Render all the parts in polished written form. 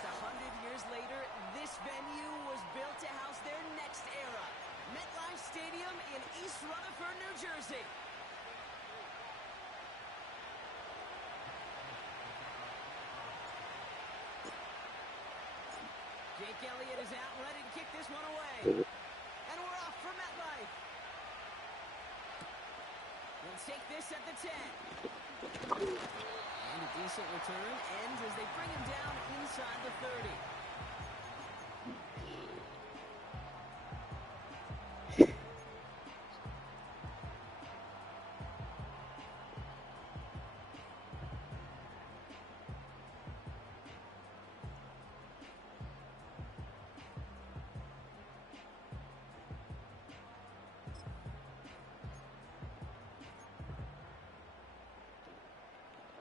Almost 100 years later, this venue was built to house their next era. MetLife Stadium in East Rutherford, New Jersey. Jake Elliott is out and ready to kick this one away. And we're off for MetLife. They'll take this at the 10. And a decent return ends as they bring him down inside the 30.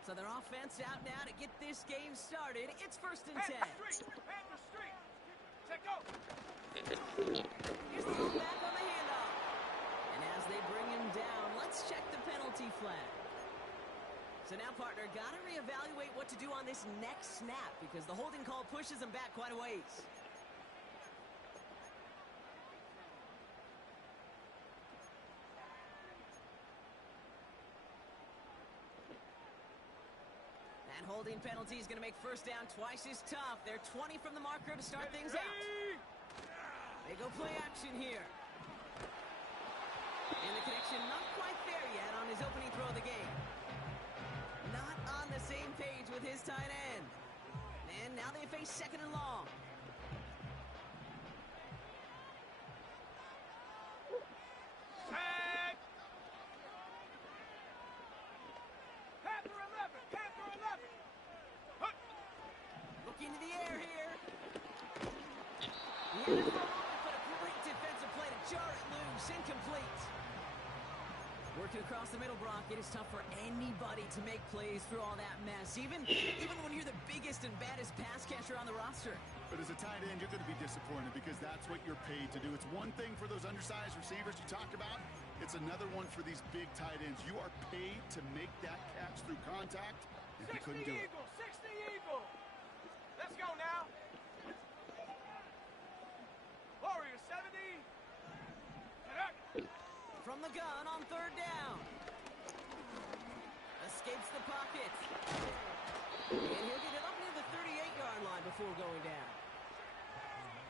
So their offense out now to get this game started. It's 1st and 10. Check out. Here's the fullback on the handoff. And as they bring him down, let's check the penalty flag. So now, partner, got to reevaluate what to do on this next snap because the holding call pushes him back quite a ways. Holding penalty is going to make first down twice as tough. They're 20 from the marker to start things out. They go play action here. And the connection not quite there yet on his opening throw of the game. Not on the same page with his tight end. And now they face 2nd and long. Into the air here. He had it for a moment, but a great defensive play to jar it loose. Incomplete. Working across the middle, Brock, it is tough for anybody to make plays through all that mess, even when you're the biggest and baddest pass catcher on the roster. But as a tight end, you're going to be disappointed because that's what you're paid to do. It's one thing for those undersized receivers you talked about. It's another one for these big tight ends. You are paid to make that catch through contact, and he couldn't do it. 60 Eagle. Let's go now. Warrior 70. From the gun on 3rd down. Escapes the pocket. And he'll get it up near the 38-yard line before going down.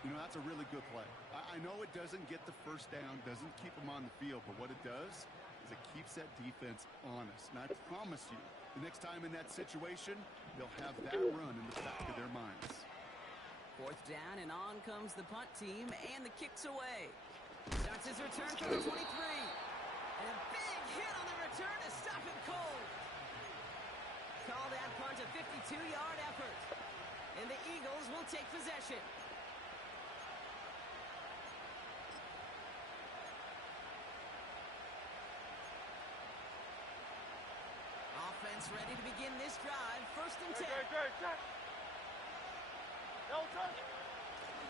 You know, that's a really good play. I know it doesn't get the first down, doesn't keep them on the field, but what it does is it keeps that defense honest. And I promise you, the next time in that situation, they'll have that run in the back of their minds. 4th down, and on comes the punt team, and the kick's away. Starts his return from the 23. And a big hit on the return to stop him cold. Call that punt a 52-yard effort. And the Eagles will take possession. Offense ready to begin this drive. 1st and 10.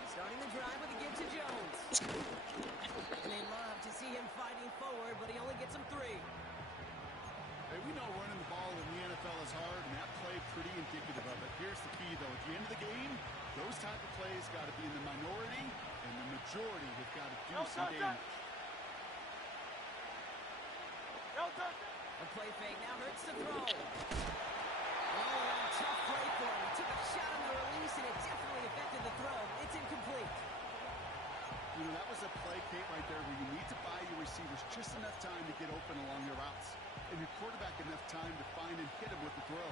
Starting the drive with a give to Jones. And they love to see him fighting forward, but he only gets him 3. Hey, we know running the ball in the NFL is hard, and that play pretty indicative of it. Here's the key, though. At the end of the game, those type of plays got to be in the minority, and the majority have got to do some damage. A play fake now hurts the throw. Oh, tough play for him. He took a shot on the release, and it definitely affected the throw. It's incomplete. You know, that was a play, Kate, right there where you need to buy your receivers just enough time to get open along your routes. And your quarterback enough time to find and hit him with the throw.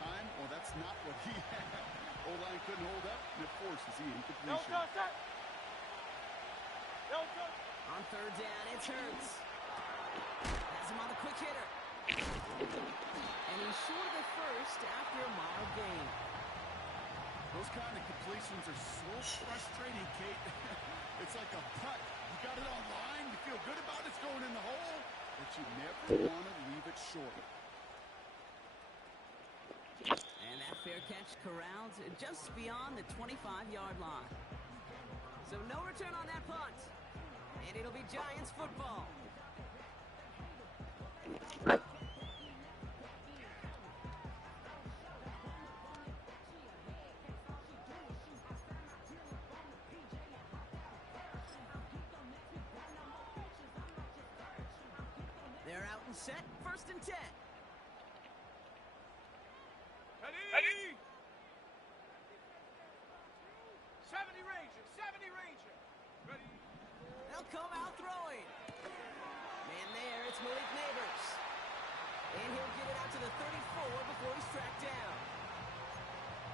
Time? Well, that's not what he had. O-line couldn't hold up, and it forces the incompletion. On 3rd down, it's Hurts. Has him on the quick hitter. And he's short of the first after a mild gain. Those kind of completions are so frustrating, Kate. It's like a putt. You got it on line, you feel good about it's going in the hole, but you never want to leave it short. And that fair catch corralled just beyond the 25-yard line. So no return on that punt. And it'll be Giants football. and set, 1st and 10. Ready? 70 Ranger, 70 Ranger. Ready? They'll come out throwing. Man there, it's Malik Neighbors. And he'll get it out to the 34 before he's tracked down.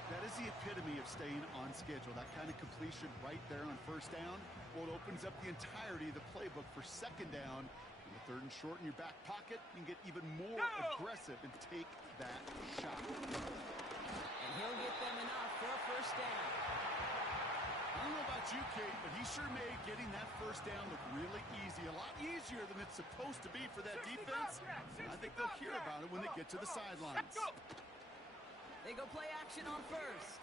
That is the epitome of staying on schedule. That kind of completion right there on 1st down. Well, it opens up the entirety of the playbook for 2nd down. In the 3rd and short in your back pocket, you can get even more aggressive and take that shot. And he'll get them enough for a 1st down. I don't know about you, Kate, but he sure made getting that 1st down look really easy. A lot easier than it's supposed to be for that defense. I think they'll hear about it when they get to the sidelines. They go play action on 1st.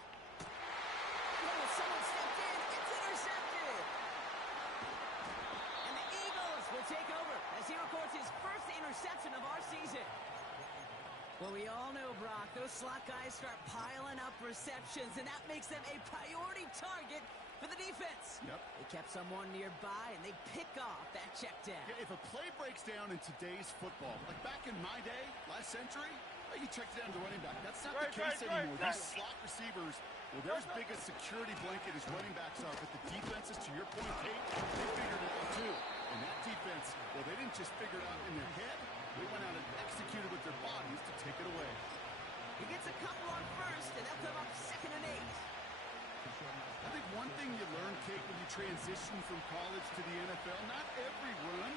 Oh, someone stepped in. It's intercepted. And the Eagles will take over as he records his 1st interception of our season. Well, we all know, Brock, those slot guys start piling up receptions, and that makes them a priority target for the defense. Yep. They kept someone nearby, and they pick off that check down. Yeah, if a play breaks down in today's football, like back in my day, last century, you checked it down to running back. That's not the case anymore. These slot receivers, well, they're as big a security blanket as running backs are, but the defenses, to your point, Kate, they figured it out too. And that defense, well, they didn't just figure it out in their head. They went out and executed with their bodies to take it away. He gets a couple on 1st, and they'll come up 2nd and 8. I think one thing you learn, Kate, when you transition from college to the NFL, not every run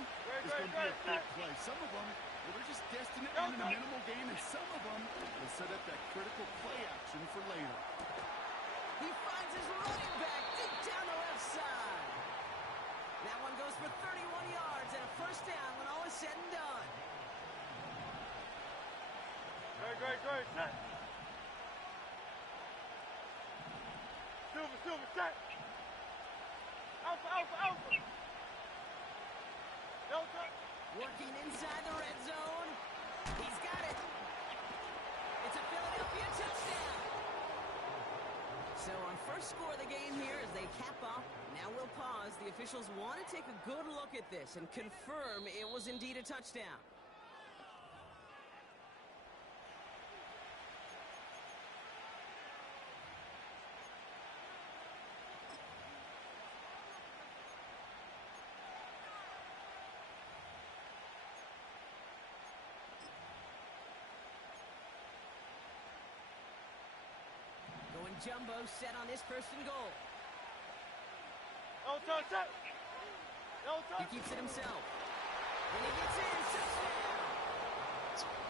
is going to be a big play. Some of them, well, they're just destined to end in a minimal game, and some of them will set up that critical play action for later. He finds his running back deep down the left side. That one goes for 31 yards and a 1st down when all is said and done. Great, set. Silver, set. Alpha. Delta. Working inside the red zone. He's got it. It's a Philadelphia touchdown. So on 1st score of the game here as they cap off. Now we'll pause. The officials want to take a good look at this and confirm it was indeed a touchdown. Jumbo set on this 1st and goal. Set. He keeps it himself. And he gets in. Touchdown!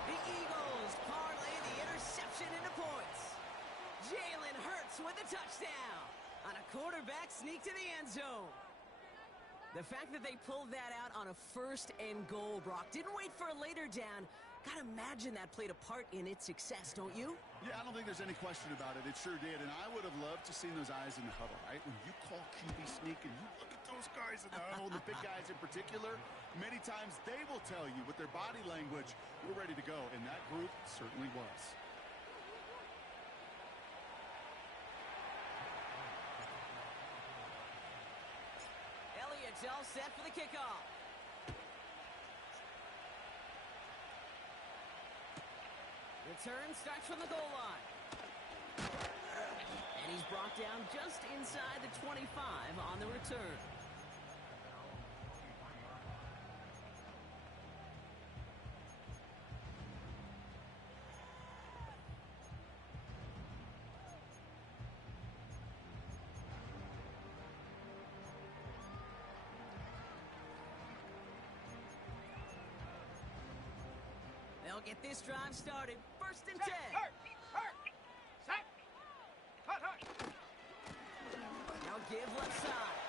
The Eagles parlay the interception into points. Jalen Hurts with a touchdown on a quarterback sneak to the end zone. The fact that they pulled that out on a 1st and goal, Brock, didn't wait for a later down. Gotta imagine that played a part in its success, don't you? Yeah, I don't think there's any question about it. It sure did, and I would have loved to seen those eyes in the huddle, right? When you call QB sneak and you look at those guys in the huddle, the big guys in particular, many times they will tell you with their body language, we're ready to go, and that group certainly was. Elliott's all set for the kickoff. Return starts from the goal line. And he's brought down just inside the 25 on the return. They'll get this drive started. 1st and 10. Hurt. Set. Hut. Now give left side.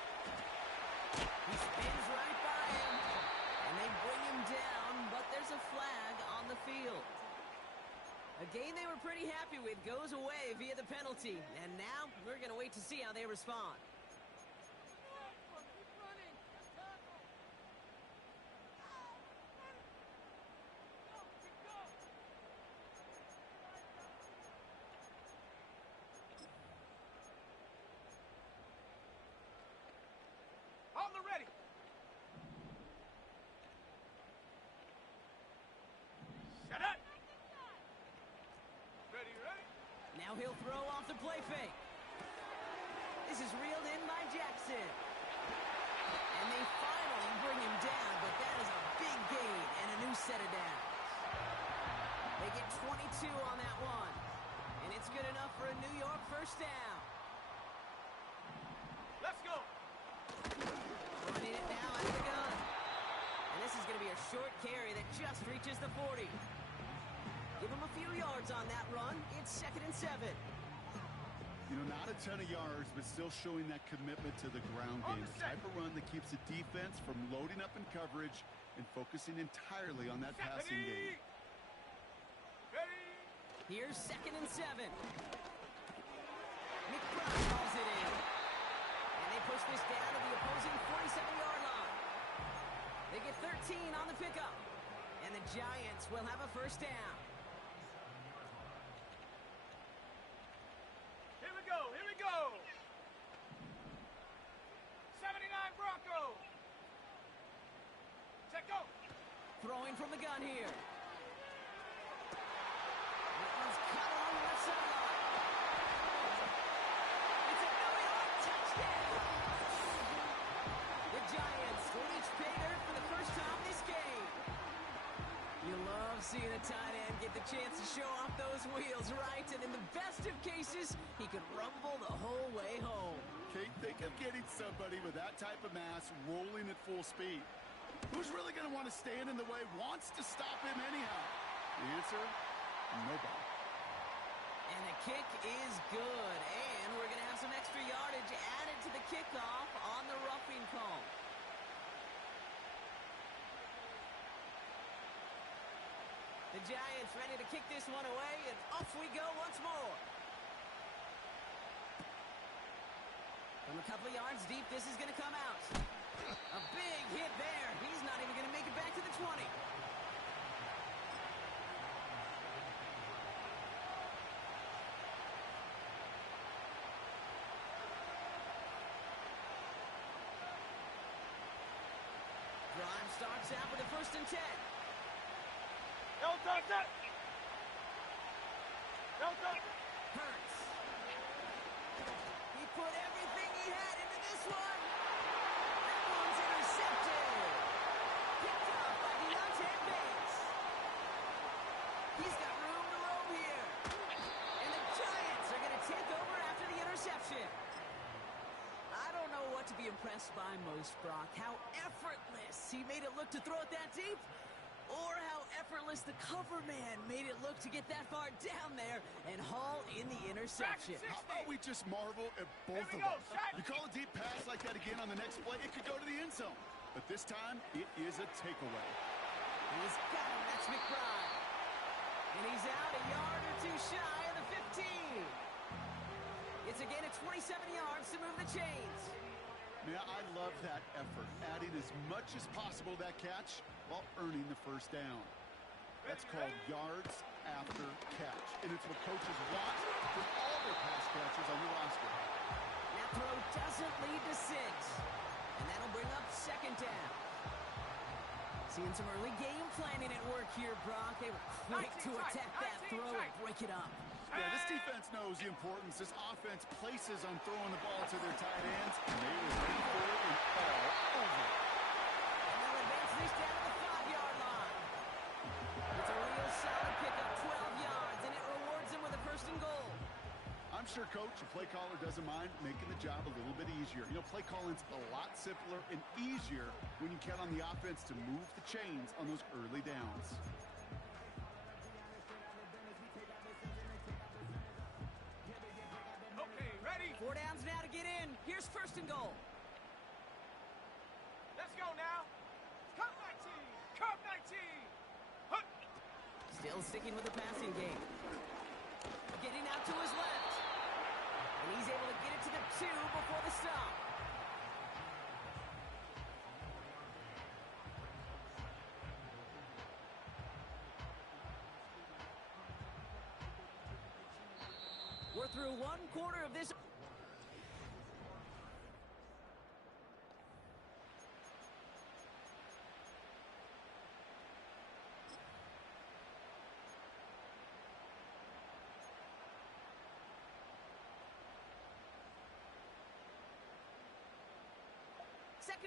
He spins right by him. And they bring him down, but there's a flag on the field. A game they were pretty happy with goes away via the penalty. And now we're going to wait to see how they respond. Now he'll throw off the play fake. This is reeled in by Jackson. And they finally bring him down, but that is a big gain and a new set of downs. They get 22 on that one. And it's good enough for a New York first down. Let's go. Running it now out of the gun. And this is going to be a short carry that just reaches the 40. Give him a few yards on that run. It's 2nd and 7. You know, not a ton of yards, but still showing that commitment to the ground game. The type of run that keeps the defense from loading up in coverage and focusing entirely on that passing game. Ready. Here's 2nd and 7. McBride calls it in. And they push this down to the opposing 47-yard line. They get 13 on the pickup. And the Giants will have a first down. Here we go. Here we go. 79 Broncos. Set go. Throwing from the gun here. That one's cut on the left sideline. It's a New York touchdown. The Giants reach pay dirt for the first time this game. You love seeing a tight end get the chance to show off those wheels, right? And in the best of cases, he could rumble the whole way home. Kate, think of getting somebody with that type of mass rolling at full speed. Who's really going to want to stand in the way, wants to stop him anyhow? The answer, nobody. And the kick is good. And we're going to have some extra yardage added to the kickoff on the roughing call. The Giants ready to kick this one away, and off we go once more. From a couple of yards deep, this is going to come out. A big hit there. He's not even going to make it back to the 20. Drive starts out with a 1st and 10. Elton. Elton. Hurts. He put everything he had into this one. That one's intercepted. Picked up by Deontay Bates. He's got room to roam here. And the Giants are going to take over after the interception. I don't know what to be impressed by most, Brock. How effortless he made it look to throw it that deep, or how effortless the cover man made it look to get that far down there and haul in the interception. How about we just marvel at both of them? You call a deep pass like that again on the next play, it could go to the end zone. But this time, it is a takeaway. He's got him. That's McBride. And he's out a yard or two shy of the 15. It's a gain of 27 yards to move the chains. Man, I love that effort, adding as much as possible to that catch while earning the first down. That's called yards after catch, and it's what coaches want from all their pass catchers on the roster. That throw doesn't lead to 6, and that'll bring up 2nd down. Seeing some early game planning at work here, Brock. They were quick to attack that throw and break it up. Yeah, this defense knows the importance this offense places on throwing the ball to their tight ends, and they were ready for it and all over it. And they'll advance this down to the 5-yard line. It's a real solid pickup, 12 yards, and it rewards them with a 1st and goal. I'm sure coach or play caller doesn't mind making the job a little bit easier. You know, play calling's a lot simpler and easier when you count on the offense to move the chains on those early downs. Okay, ready. 4 downs now to get in. Here's 1st and goal. Let's go now. Come 19. Come 19. Hunt. Still sticking with the passing game. Getting out to his left. And he's able to get it to the 2 before the stop. We're through 1 quarter of this.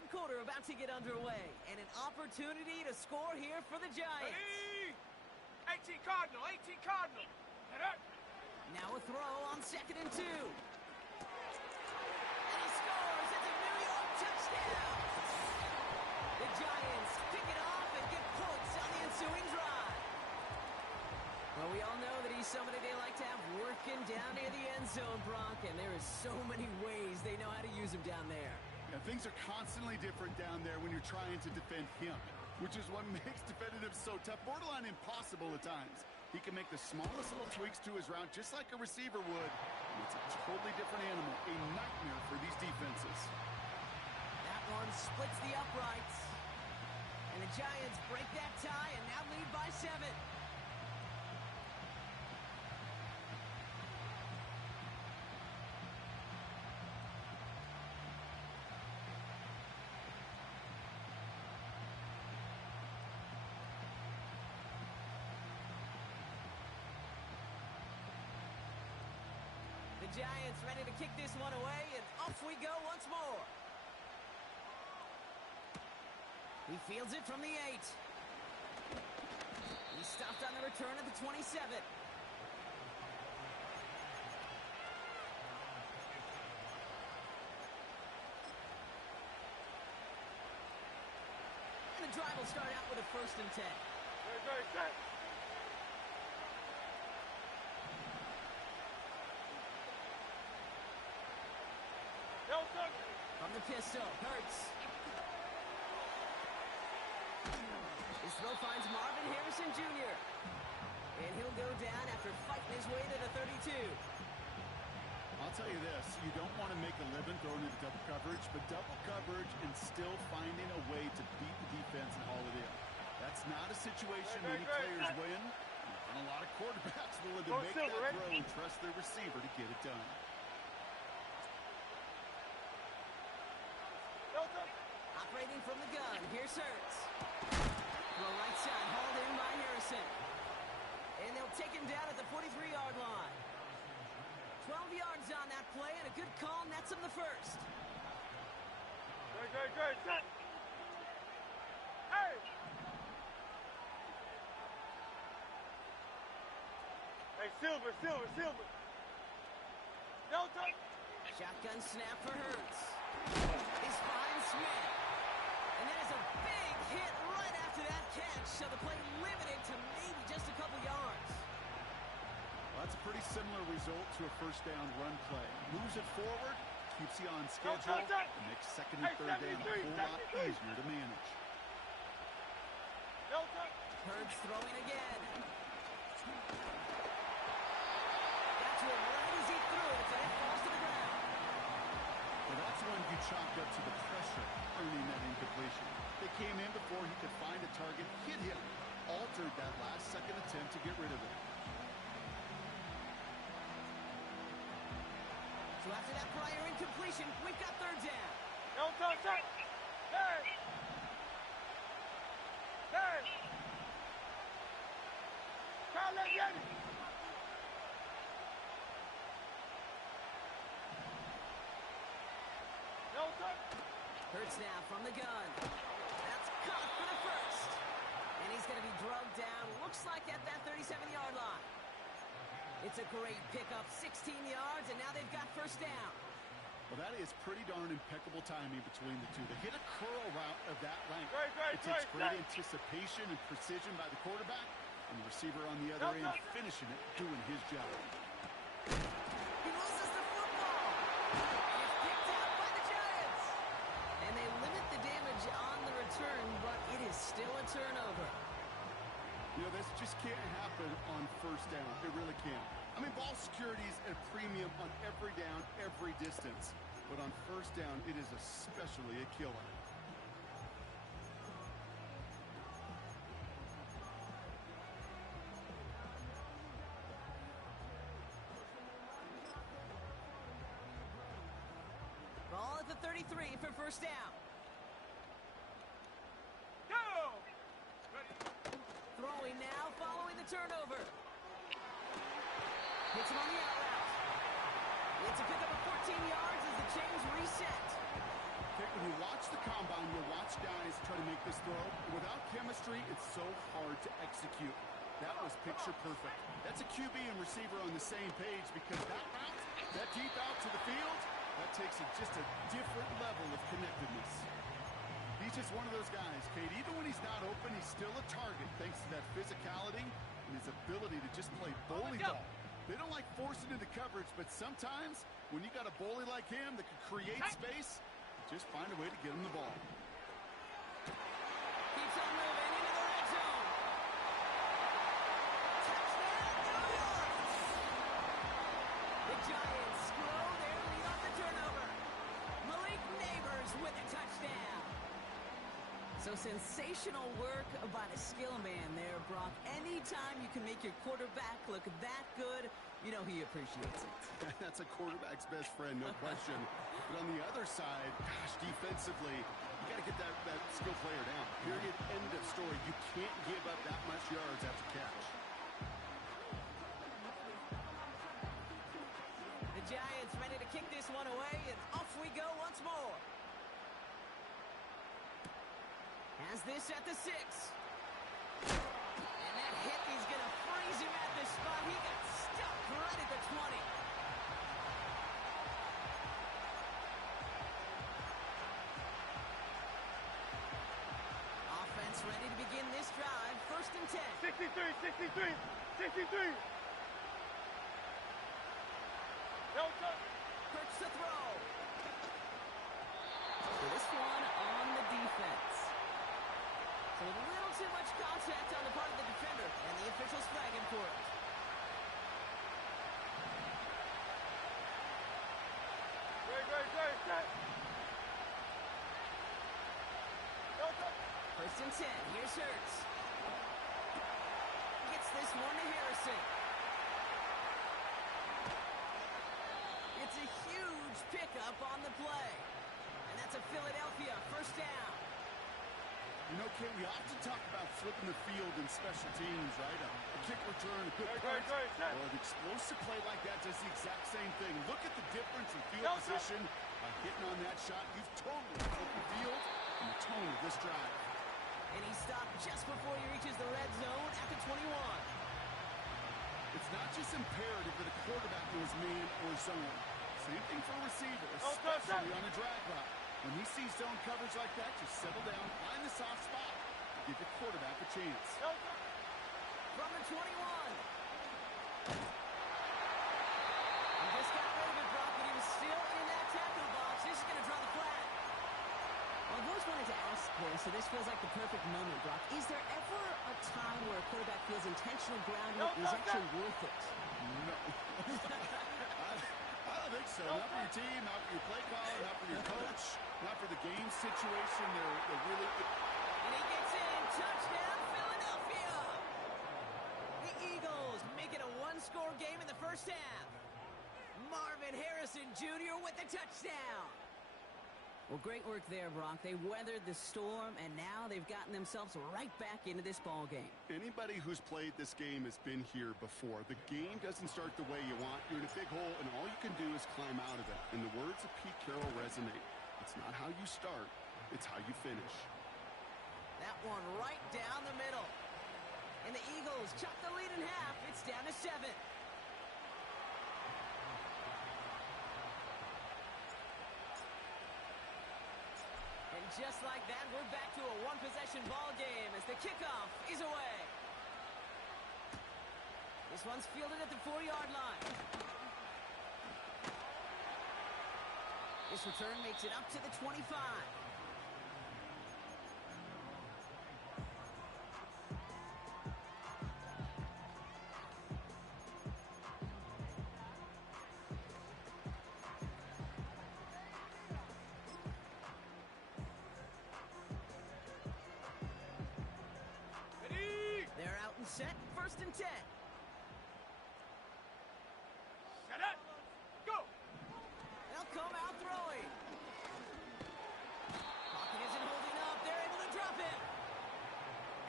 second quarter about to get underway, and an opportunity to score here for the Giants. Ready? 18 Cardinal, 18 Cardinal. Head up. Now a throw on 2nd and 2. And he scores. It's a New York touchdown. The Giants pick it off and get points on the ensuing drive. Well, we all know that he's somebody they like to have working down near the end zone, Brock, and there is so many ways they know how to use him down there. Yeah, things are constantly different down there when you're trying to defend him, which is what makes defending him so tough, borderline impossible at times. He can make the smallest little tweaks to his route just like a receiver would. And it's a totally different animal, a nightmare for these defenses. That one splits the uprights. And the Giants break that tie and now lead by 7. The Giants ready to kick this one away, and off we go once more. He fields it from the 8. He stopped on the return at the 27. And the drive will start out with a 1st and 10. Very set. From the pistol, Hurts. His throw finds Marvin Harrison Jr. And he'll go down after fighting his way to the 32. I'll tell you this, you don't want to make a living throwing into double coverage, but double coverage and still finding a way to beat the defense and haul it in. That's not a situation many players win, and a lot of quarterbacks willing to make that throw and trust their receiver to get it done. Operating from the gun, here's Hurts. Throw right side, hauled in by Harrison. And they'll take him down at the 43-yard line. 12 yards on that play, and a good call nets him the 1st. Good, set. Hey! Hey, Silver. Delta! Shotgun snap for Hurts. He's finds Smith. And that is a big hit right after that catch, so the play limited to maybe just a couple yards. Well, that's a pretty similar result to a 1st down run play. Moves it forward, keeps you on schedule, and makes 2nd and 3rd down a whole lot easier to manage. Hurts throwing again. Got to him right as he threw it, and it falls to the ground. Well, that's when you chalk up to the pressure earning that incompletion. They came in before he could find a target, hit him, altered that last second attempt to get rid of it. So after that prior incompletion, we've got 3rd down. Hey! Carl again! Hurts now from the gun. That's caught for the 1st. And he's going to be drugged down, looks like at that 37-yard line. It's a great pickup, 16 yards, and now they've got 1st down. Well, that is pretty darn impeccable timing between the two. They hit a curl route of that length. Great, it takes great anticipation and precision by the quarterback, and the receiver on the other end finishing it, doing his job. He loses the football. And it's picked out by the Giants. And they limit the damage on the return, but it is still a turnover. You know, this just can't happen on 1st down. It really can't. I mean, ball security is a premium on every down, every distance. But on 1st down, it is especially a killer. Ball at the 33 for 1st down. Go! Throwing now, following the turnover. Hits him on the out route. It's a pickup of 14 yards as the chains reset. Kate, when you watch the combine, you'll watch guys try to make this throw. Without chemistry, it's so hard to execute. That was picture perfect. That's a QB and receiver on the same page because that route, that deep out to the field, that takes it just a different level of connectedness. He's just one of those guys, Kate. Even when he's not open, he's still a target thanks to that physicality and his ability to just play bully ball. They don't like forcing into coverage, but sometimes when you got a bully like him that can create space, just find a way to get him the ball. Keeps on moving into the red zone. Touchdown, New York! The Giants grow their lead off the turnover. Malik Neighbors with a touchdown. So sensational work by the skill man there, Brock. Anytime you can make your quarterback look that good, you know he appreciates it. That's a quarterback's best friend, no question. But on the other side, gosh, defensively, you got to get that skill player down. Period, end of story. You can't give up that much yards after catch. The Giants ready to kick this one away, and off we go once more. Has this at the 6. And that hit is going to freeze him at the spot. He got stuck right at the 20. Offense ready to begin this drive. 1st and 10. 63. Hurts to throw. This one on the defense. So a little too much contact on the part of the defender, and the officials flag him for it. Great. 1st and 10. Here's Hurts. Gets this one to Harrison. It's a huge pickup on the play. And that's a Philadelphia 1st down. You know, Kate, we often talk about flipping the field in special teams, right? A kick return, a good punt. Well, an explosive play like that does the exact same thing. Look at the difference in field position by hitting on that shot. You've totally flipped the field and the tone of this drive. And he stopped just before he reaches the red zone at the 21. It's not just imperative that a quarterback knows man or zone. Same thing for a receiver, especially on a drag route. When he sees zone coverage like that, just settle down, find the soft spot, and give your quarterback a chance. From the 21. He just got rid of it, Brock, but he was still in that tackle box. This is going to draw the flag. Well, I've always wanted to ask this, so this feels like the perfect moment, Brock. Is there ever a time where a quarterback feels intentional grounding is actually worth it? No. I don't think so. Not for your team, not for your play caller, not for your coach, not for the game situation. They're really... And he gets in. Touchdown, Philadelphia! The Eagles make it a one-score game in the 1st half. Marvin Harrison Jr. with the touchdown. Well, great work there, Brock. They weathered the storm, and now they've gotten themselves right back into this ball game. Anybody who's played this game has been here before. The game doesn't start the way you want. You're in a big hole, and all you can do is climb out of it. And the words of Pete Carroll resonate. It's not how you start, it's how you finish. That one right down the middle. And the Eagles chop the lead in half. It's down to 7. And just like that, we're back to a one-possession ball game as the kickoff is away. This one's fielded at the 4-yard line. This return makes it up to the 25. They're out and set, 1st and 10. Set up. Go. They'll come out throwing. Pocket isn't holding up. They're able to drop it.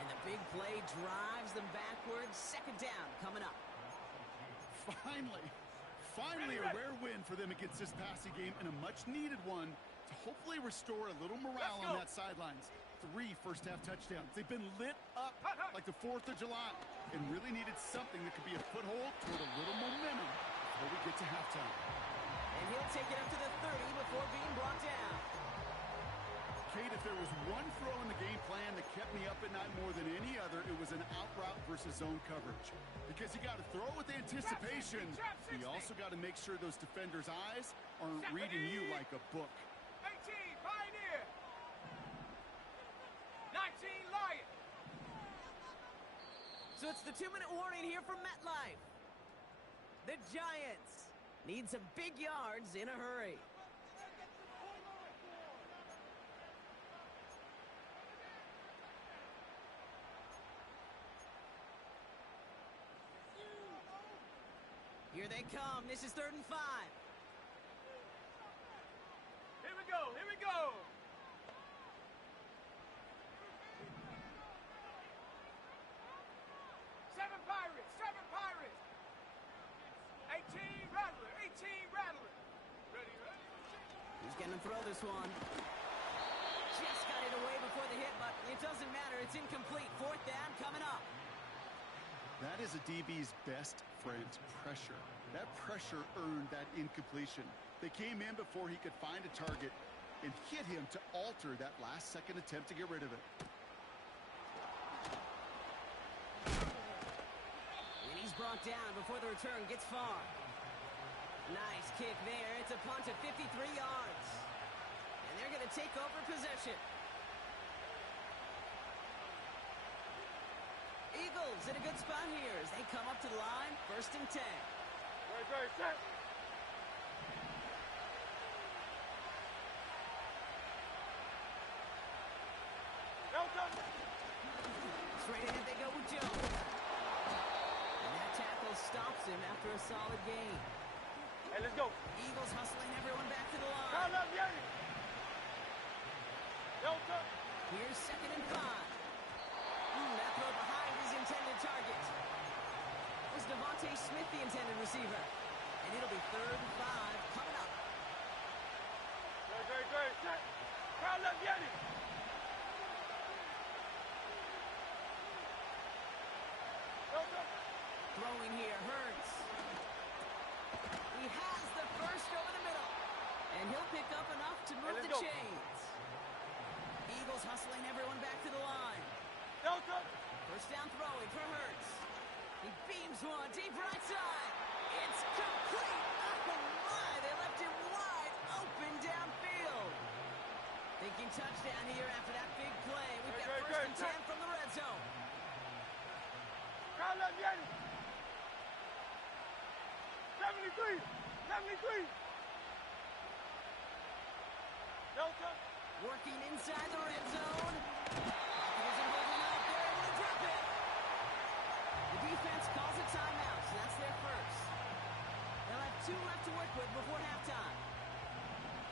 And the big play drives them backwards. 2nd down coming up. Finally a rare win for them against this passing game and a much-needed one to hopefully restore a little morale on that sidelines. 3 first-half touchdowns. They've been lit up like the 4th of July and really needed something that could be a foothold toward a little momentum before we get to halftime. And he'll take it up to the 30 before being brought down. Kate, if there was one throw in the game plan that kept me up at night more than any other, it was an out route versus zone coverage. Because you got to throw with anticipation, but you also got to make sure those defenders' eyes aren't reading you like a book. 18, Pioneer. 19, Lion. So it's the 2-minute warning here from MetLife. The Giants need some big yards in a hurry. Here they come. This is 3rd and 5. Here we go. Here we go. Seven Pirates. 18 Rattler. Ready. He's going to throw this one. Just got it away before the hit, but it doesn't matter. It's incomplete. 4th down coming up. That is a DB's best friend, pressure. That pressure earned that incompletion. They came in before he could find a target and hit him to alter that last-second attempt to get rid of it. And he's brought down before the return gets far. Nice kick there. It's a punt at 53 yards. And they're going to take over possession. Eagles in a good spot here as they come up to the line. 1st and 10. Very set. Straight ahead they go with Jones. And that tackle stops him after a solid gain. Hey, let's go. Eagles hustling everyone back to the line. Here's 2nd and 5. That throw behind his intended target. Was Devontae Smith the intended receiver? And it'll be 3rd and 5 coming up. Very set. Crowd left, Yanni. Throwing here, Hurts. He has the first over the middle. And he'll pick up enough to move the chains. Eagles hustling everyone back to the line. 1st down throwing for Hurts. He beams one deep right side. It's complete. Oh my, they left him wide open downfield. Thinking touchdown here after that big play. We've got 1st and 10 from the red zone. Crowd left, Yanni. 73. Working inside the red zone. Here's a holding out there, able to drop it. The defense calls a timeout, so that's their first. They'll have 2 left to work with before halftime.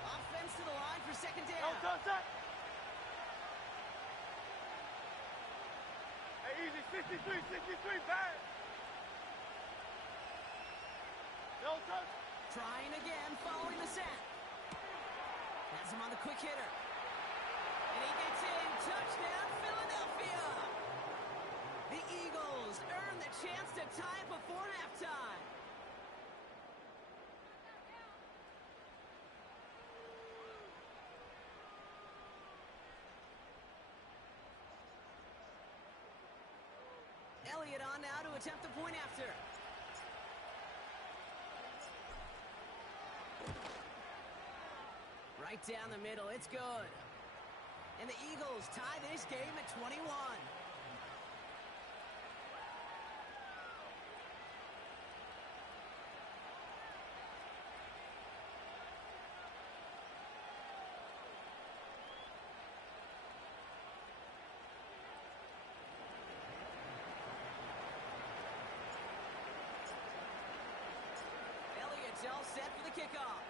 Offense to the line for 2nd down. Hey, easy, 63, bad. Trying again, following the set. Has him on the quick hitter. And he gets in. Touchdown, Philadelphia. The Eagles earn the chance to tie it before halftime. Elliott on now to attempt the point after. Right down the middle, it's good. And the Eagles tie this game at 21. Elliott's all set for the kickoff.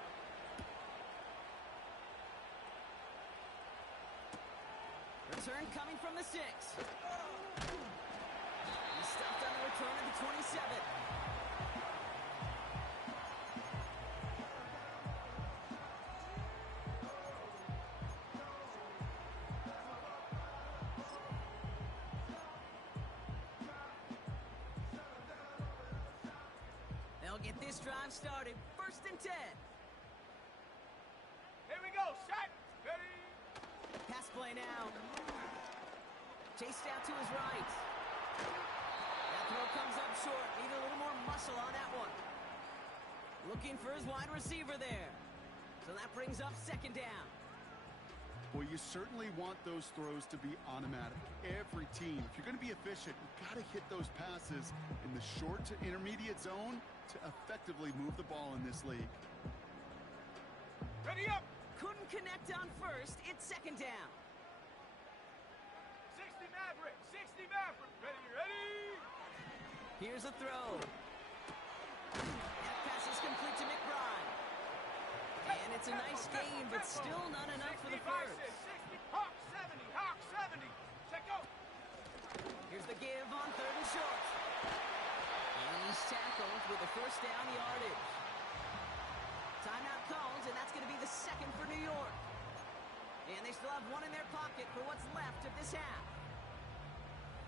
Return coming from the 6. He's stopped on the return at the 27. Get this drive started. 1st and 10. Here we go. Set. Ready. Pass play now. Chased out to his right. That throw comes up short. Need a little more muscle on that one. Looking for his wide receiver there. So that brings up 2nd down. Well, you certainly want those throws to be automatic. Every team, if you're going to be efficient, you've got to hit those passes in the short to intermediate zone to effectively move the ball in this league. Ready up. Couldn't connect on 1st. It's 2nd down. 60 Maverick. 60 Maverick. Ready, ready. Here's a throw. That pass is complete to McBride. And it's a nice gain, but still not enough for the first. 60, Hawk 70, Hawk 70. Check out. Here's the give on 3rd and short. And he's tackled with a 1st down yardage. Timeout called, and that's going to be the 2nd for New York. And they still have 1 in their pocket for what's left of this half.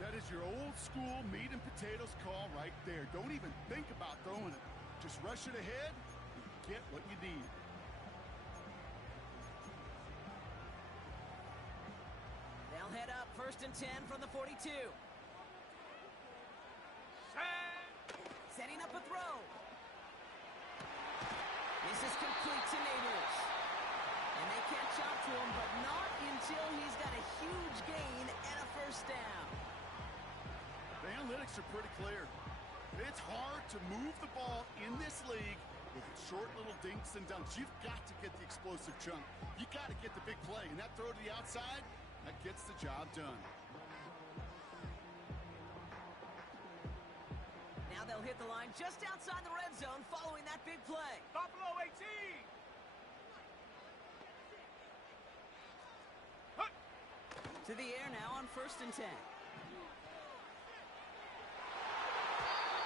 That is your old school meat and potatoes call right there. Don't even think about throwing it. Just rush it ahead and get what you need. They'll head up 1st and 10 from the 42. Setting up a throw. This is complete to Neighbors. And they catch up to him, but not until he's got a huge gain and a 1st down. The analytics are pretty clear. It's hard to move the ball in this league with short little dinks and dunks. You've got to get the explosive chunk. You got to get the big play. And that throw to the outside, that gets the job done. Now they'll hit the line just outside the red zone following that big play. Buffalo 18. Hut. To the air now on 1st and 10.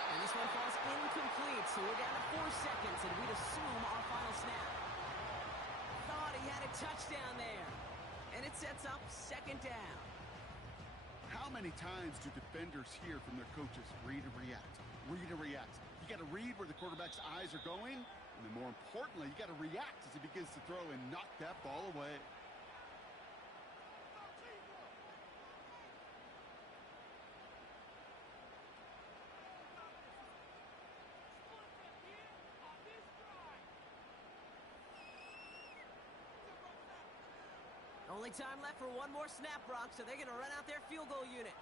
And this one falls incomplete, so we're down to 4 seconds, and we'd assume our final snap. Thought he had a touchdown there. And it sets up 2nd down. How many times do defenders hear from their coaches, read and react, read and react? You got to read where the quarterback's eyes are going, and then more importantly, you got to react as he begins to throw and knock that ball away. Only time left for 1 more snap, Brock, so they're going to run out their field goal unit.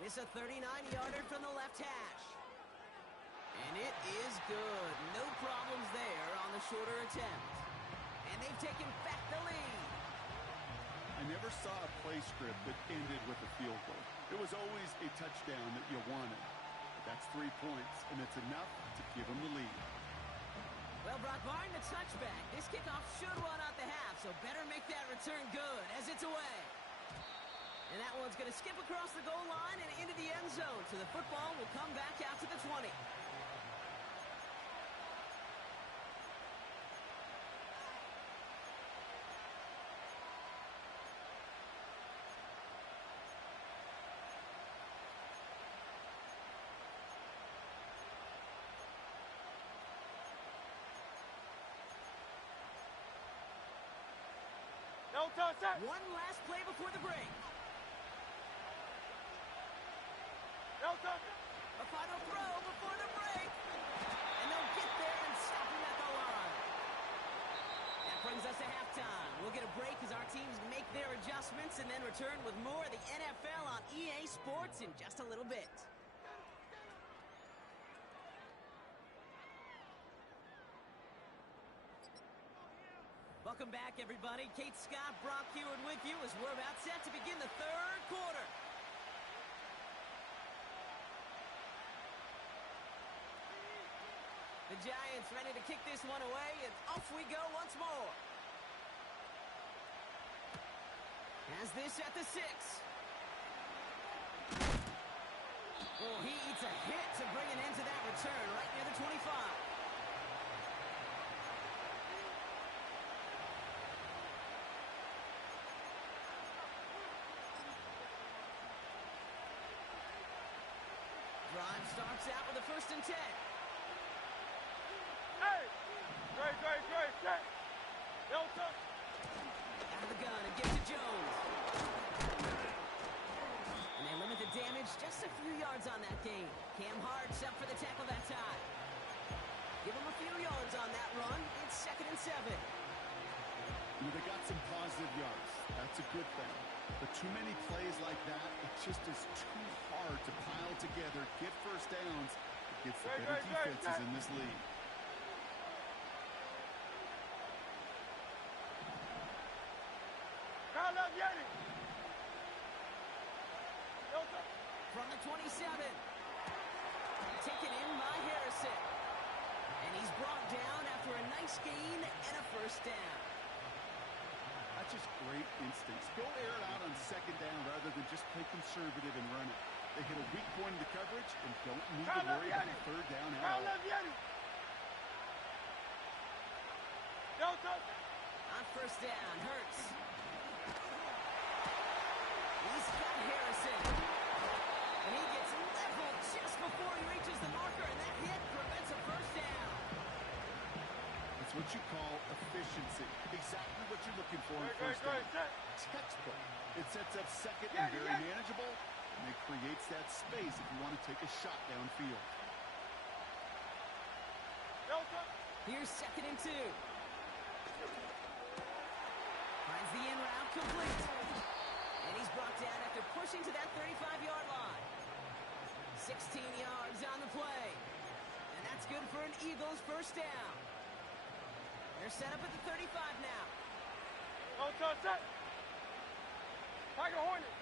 This a 39-yarder from the left hash. And it is good. No problems there on the shorter attempt. And they've taken back the lead. I never saw a play script that ended with a field goal. It was always a touchdown that you wanted. But that's 3 points, and it's enough to give them the lead. Well, Brock, barring the touchback, this kickoff should run out the half, so better make that return good as it's away. And that one's going to skip across the goal line and into the end zone, so the football will come back out to the 20. No touch that. One last play before the break. No touch. A final throw before the break. And they'll get there and stop him at the line. That brings us to halftime. We'll get a break as our teams make their adjustments and then return with more of the NFL on EA Sports in just a little bit. Welcome back, everybody. Kate Scott, Brock Heward with you as we're about set to begin the 3rd quarter. The Giants ready to kick this one away, and off we go once more. Has this at the 6. Oh, he eats a hit to bring an end to that return right near the 25. Drive starts out with a 1st and 10. Out of the gun and give to Jones. And they limit the damage just a few yards on that game. Cam Hart's up for the tackle that time. Give him a few yards on that run. It's 2nd and 7. They got some positive yards. That's a good thing. But too many plays like that, it just is too hard to pile together, get first downs against the better defenses in this league. From the 27. Taken in by Harrison. And he's brought down after a nice gain and a first down. That's just great instincts. Go air it out on 2nd down rather than just play conservative and run it. They hit a weak point in the coverage and don't need to worry about a 3rd down at all. On first down, Hurts. He's got Harrison. And he gets leveled just before he reaches the marker, and that hit prevents a first down. It's what you call efficiency. Exactly what you're looking for in first down. Textbook. It sets up 2nd and very manageable, and it creates that space if you want to take a shot downfield. Here's 2nd and 2. Finds the in route complete. And he's brought down after pushing to that 35-yard line. 16 yards on the play. And that's good for an Eagles first down. They're set up at the 35 now. Tiger Hornet.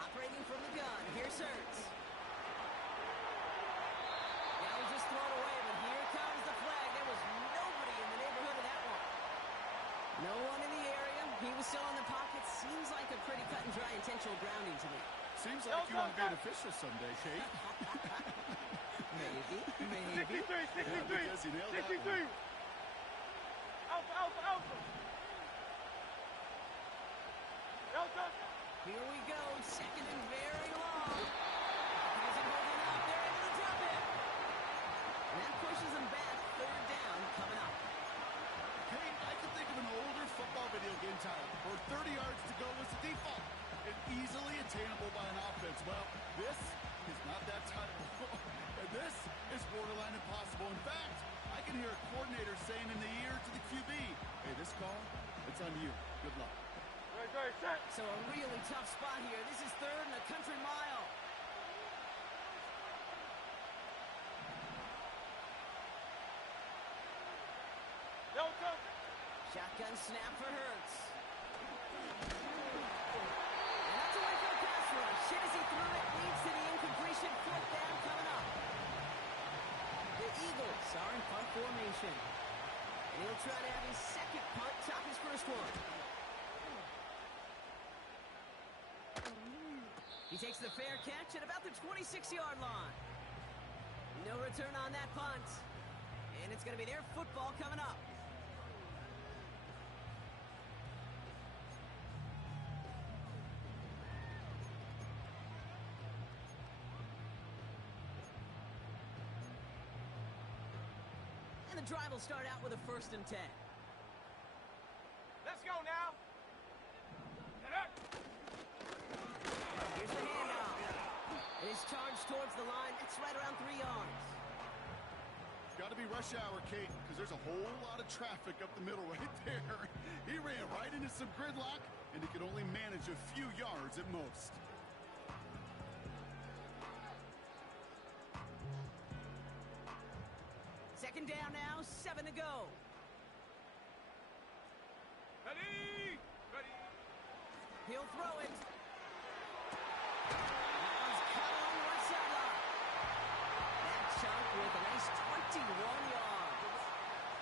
Operating from the gun. Here's Hurts. Now he's just thrown away, but here comes the flag. There was nobody in the neighborhood of that one. No one in the area. He was still in the pocket. Seems like a pretty cut and dry intentional grounding to me. Seems like you want to be an official someday, Kate. Maybe. 63. Yeah, because you nailed that 63. one. Alpha. Here we go. 2nd and very long. He isn't holding up. They're able to drop it. And that pushes him back. 3rd down coming up. Kate, I can think of an older football video game title where 30 yards to go was the default and easily attainable by an offense. Well, this is not that title. And this is borderline impossible. In fact, I can hear a coordinator saying in the ear to the QB, hey, this call, it's on you. Good luck. So a really tough spot here. This is 3rd and a country mile. Shotgun snap for Hurts. And that's away for a pass rush. Hit as he threw it, leads to the incompletion. 4th down coming up. The Eagles are in punt formation. And he'll try to have his 2nd punt top his 1st one. He takes the fair catch at about the 26-yard line. No return on that punt. And it's going to be their football coming up. And the drive will start out with a 1st and 10. Let's go now. Here's the handoff. It is charged towards the line. It's right around 3 yards. Got to be rush hour, Kate, because there's a whole lot of traffic up the middle right there. He ran right into some gridlock, and he could only manage a few yards at most. Second down now, 7 to go. Ready. He'll throw it. That one's cut on one sideline. That chunk with a nice 21 yards.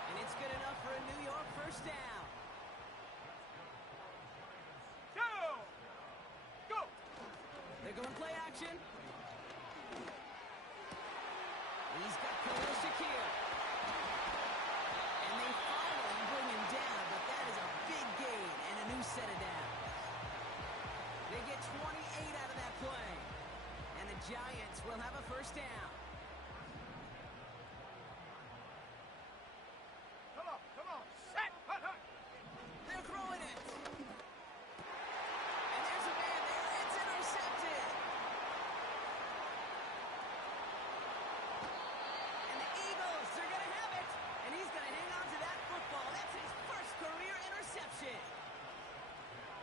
And it's good enough for a New York first down. Go. They're going play action. He's got Khalil Shakir. And they finally bring him down, but that is a big gain and a new set of downs. They get 28 out of that play. And the Giants will have a first down. Come on, set, hut, hut. They're throwing it. And there's a man there. It's intercepted. And the Eagles are going to have it. And he's going to hang on to that football. That's his first career interception.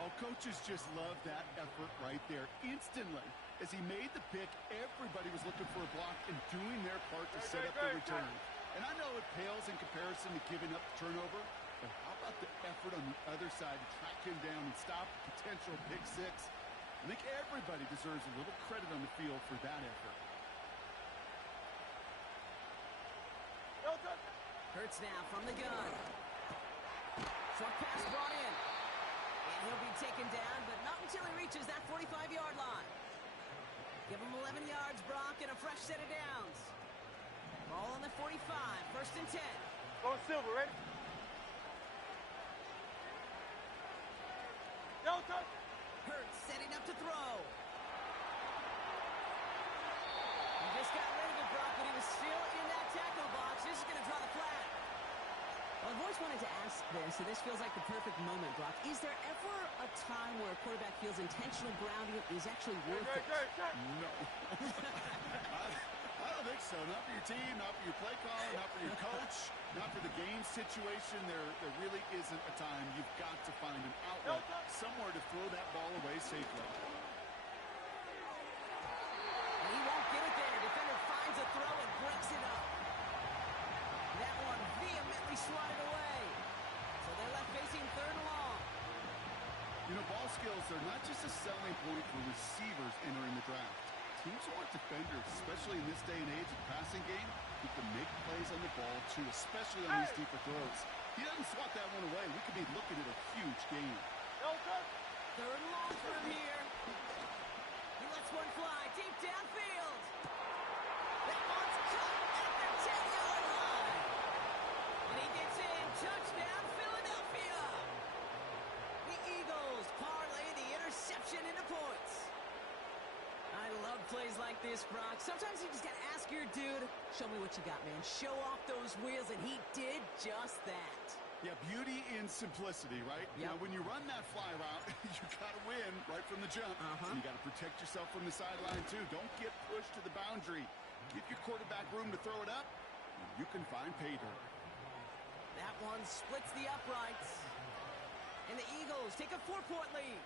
Oh, coaches just love that effort right there. Instantly, as he made the pick, everybody was looking for a block and doing their part to set up the return. And I know it pales in comparison to giving up the turnover, but how about the effort on the other side to track him down and stop a potential pick six? I think everybody deserves a little credit on the field for that effort. Hurts now from the gun. Short pass brought in. And he'll be taken down, but not until he reaches that 45-yard line. Give him 11 yards, Brock, and a fresh set of downs. Ball on the 45, first and 10. Going silver, ready? Delta. Hurts setting up to throw. He just got rid of it, Brock, but he was still in that tackle box. This is going to draw the flag. Well, I've always wanted to ask this, and this feels like the perfect moment, Brock. Is there ever a time where a quarterback feels intentional grounding is actually worth it? No. I don't think so. Not for your team, not for your play caller, not for your coach, not for the game situation. There really isn't a time. You've got to find an outlet, somewhere to throw that ball away safely. And he won't get it there. Defender finds a throw and breaks it up. That one vehemently swatted away. So they're left facing third and long. You know, ball skills are not just a selling point for receivers entering the draft. Teams want defenders, especially in this day and age of the passing game, who can make plays on the ball, too, especially on these deeper throws. He doesn't swat that one away. We could be looking at a huge game. Third and long for him here. He lets one fly deep downfield. That one's caught at the 10-yard line. And he gets in. Touchdown, Philadelphia. The Eagles parlay the interception into points. I love plays like this, Brock. Sometimes you just got to ask your dude, show me what you got, man. Show off those wheels, and he did just that. Yeah, beauty in simplicity, right? Yep. Now, when you run that fly route, you got to win right from the jump. And you got to protect yourself from the sideline, too. Don't get pushed to the boundary. Give your quarterback room to throw it up, and you can find pay dirt. That one splits the uprights. And the Eagles take a 4-point lead.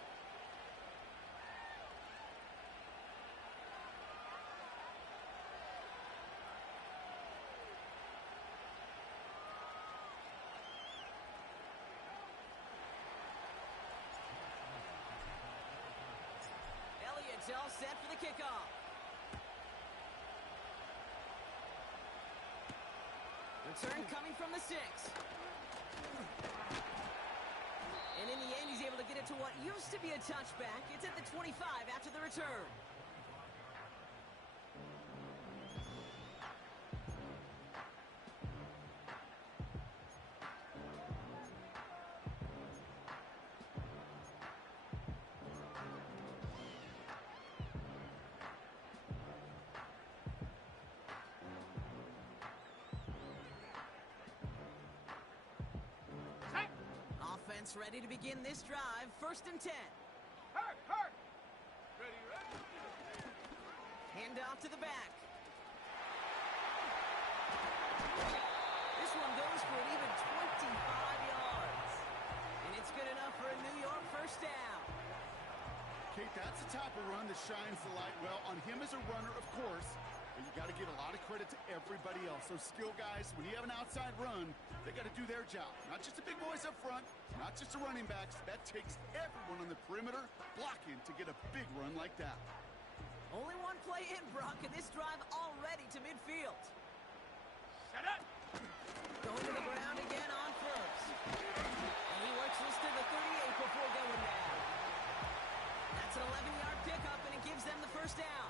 Elliott's all set for the kickoff. Return coming from the 6. And in the end, he's able to get it to what used to be a touchback. It's at the 25 after the return. Offense ready to begin this drive. First and 10. Hurt. Ready. Hand off to the back. This one goes for an even 25 yards. And it's good enough for a New York first down. Kate, that's the type of run that shines the light well on him as a runner, of course. But you got to give a lot of credit to everybody else. Those skill guys, when you have an outside run, they got to do their job. Not just the big boys up front, not just the running backs. That takes everyone on the perimeter blocking to get a big run like that. Only one play in, Brock, and this drive already to midfield. Shut up. Going to the ground again on first. And he works this to the 38 before going down. That's an 11-yard pickup, and it gives them the first down.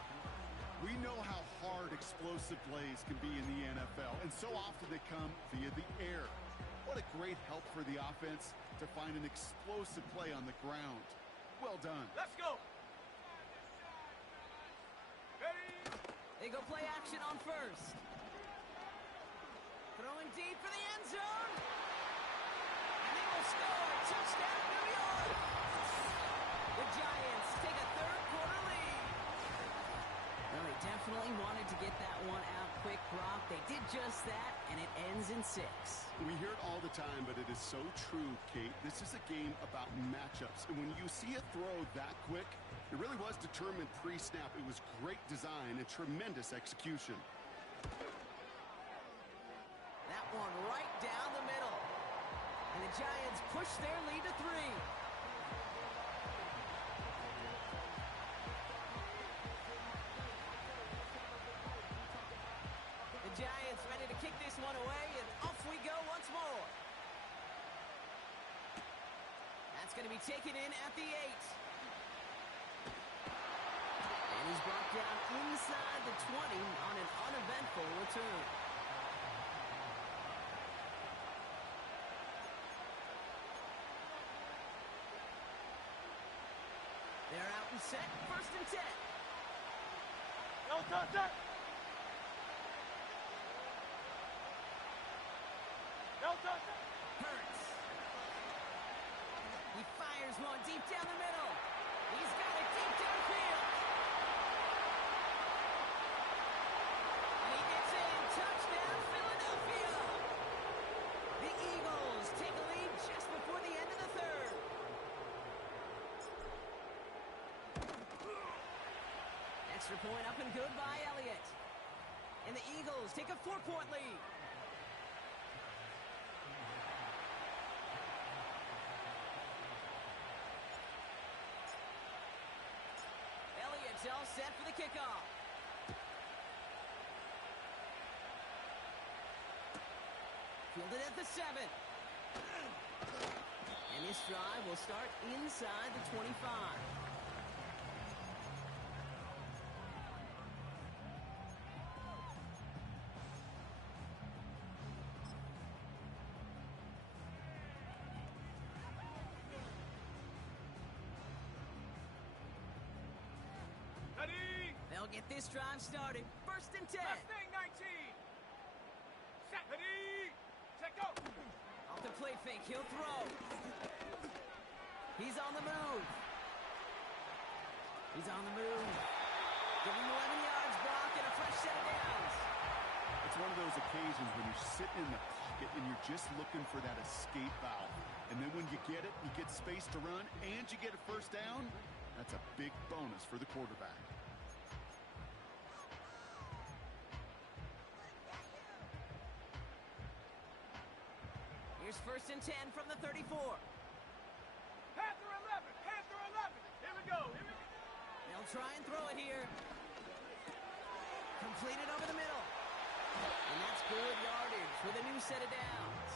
We know how hard explosive plays can be in the NFL, and so often they come via the air. What a great help for the offense to find an explosive play on the ground. Well done. Let's go. Ready. They go play action on first. Throwing deep for the end zone. And they will score. Touchdown, New York. The Giants take a third-quarter lead. Well, they definitely wanted to get that one out quick, Brock. They did just that, and it ends in 6. We hear it all the time, but it is so true, Kate. This is a game about matchups. And when you see a throw that quick, it really was determined pre-snap. It was great design and tremendous execution. That one right down the middle. And the Giants push their lead to 3. The Giants ready to kick this one away, and off we go once more. That's going to be taken in at the 8. And he's brought down inside the 20 on an uneventful return. They're out and set, 1st and 10. No contact. No contact. Hurts. He fires one deep down the middle. He's got it deep downfield. And he gets in. Touchdown, Philadelphia. The Eagles take a lead just before the end of the 3rd. Extra point up and good by Elliott. And the Eagles take a 4-point lead. Elliott's all set for the kickoff. Fielded at the 7. And this drive will start inside the 25. Ready. They'll get this drive started. 1st and 10. Mustang 19. Set. Ready. Set, go. Off the play fake, he'll throw. He's on the move. He's on the move. Give him 11 yards, Brock, and a fresh set of downs. It's one of those occasions when you're sitting in the pocket and you're just looking for that escape valve. And then when you get it, you get space to run, and you get a 1st down. That's a big bonus for the quarterback. Here's 1st and 10 from the 34. Panther 11. Panther 11. Here we go. Here we go. They'll try and throw it here. Completed over the middle. And that's good yardage with a new set of downs.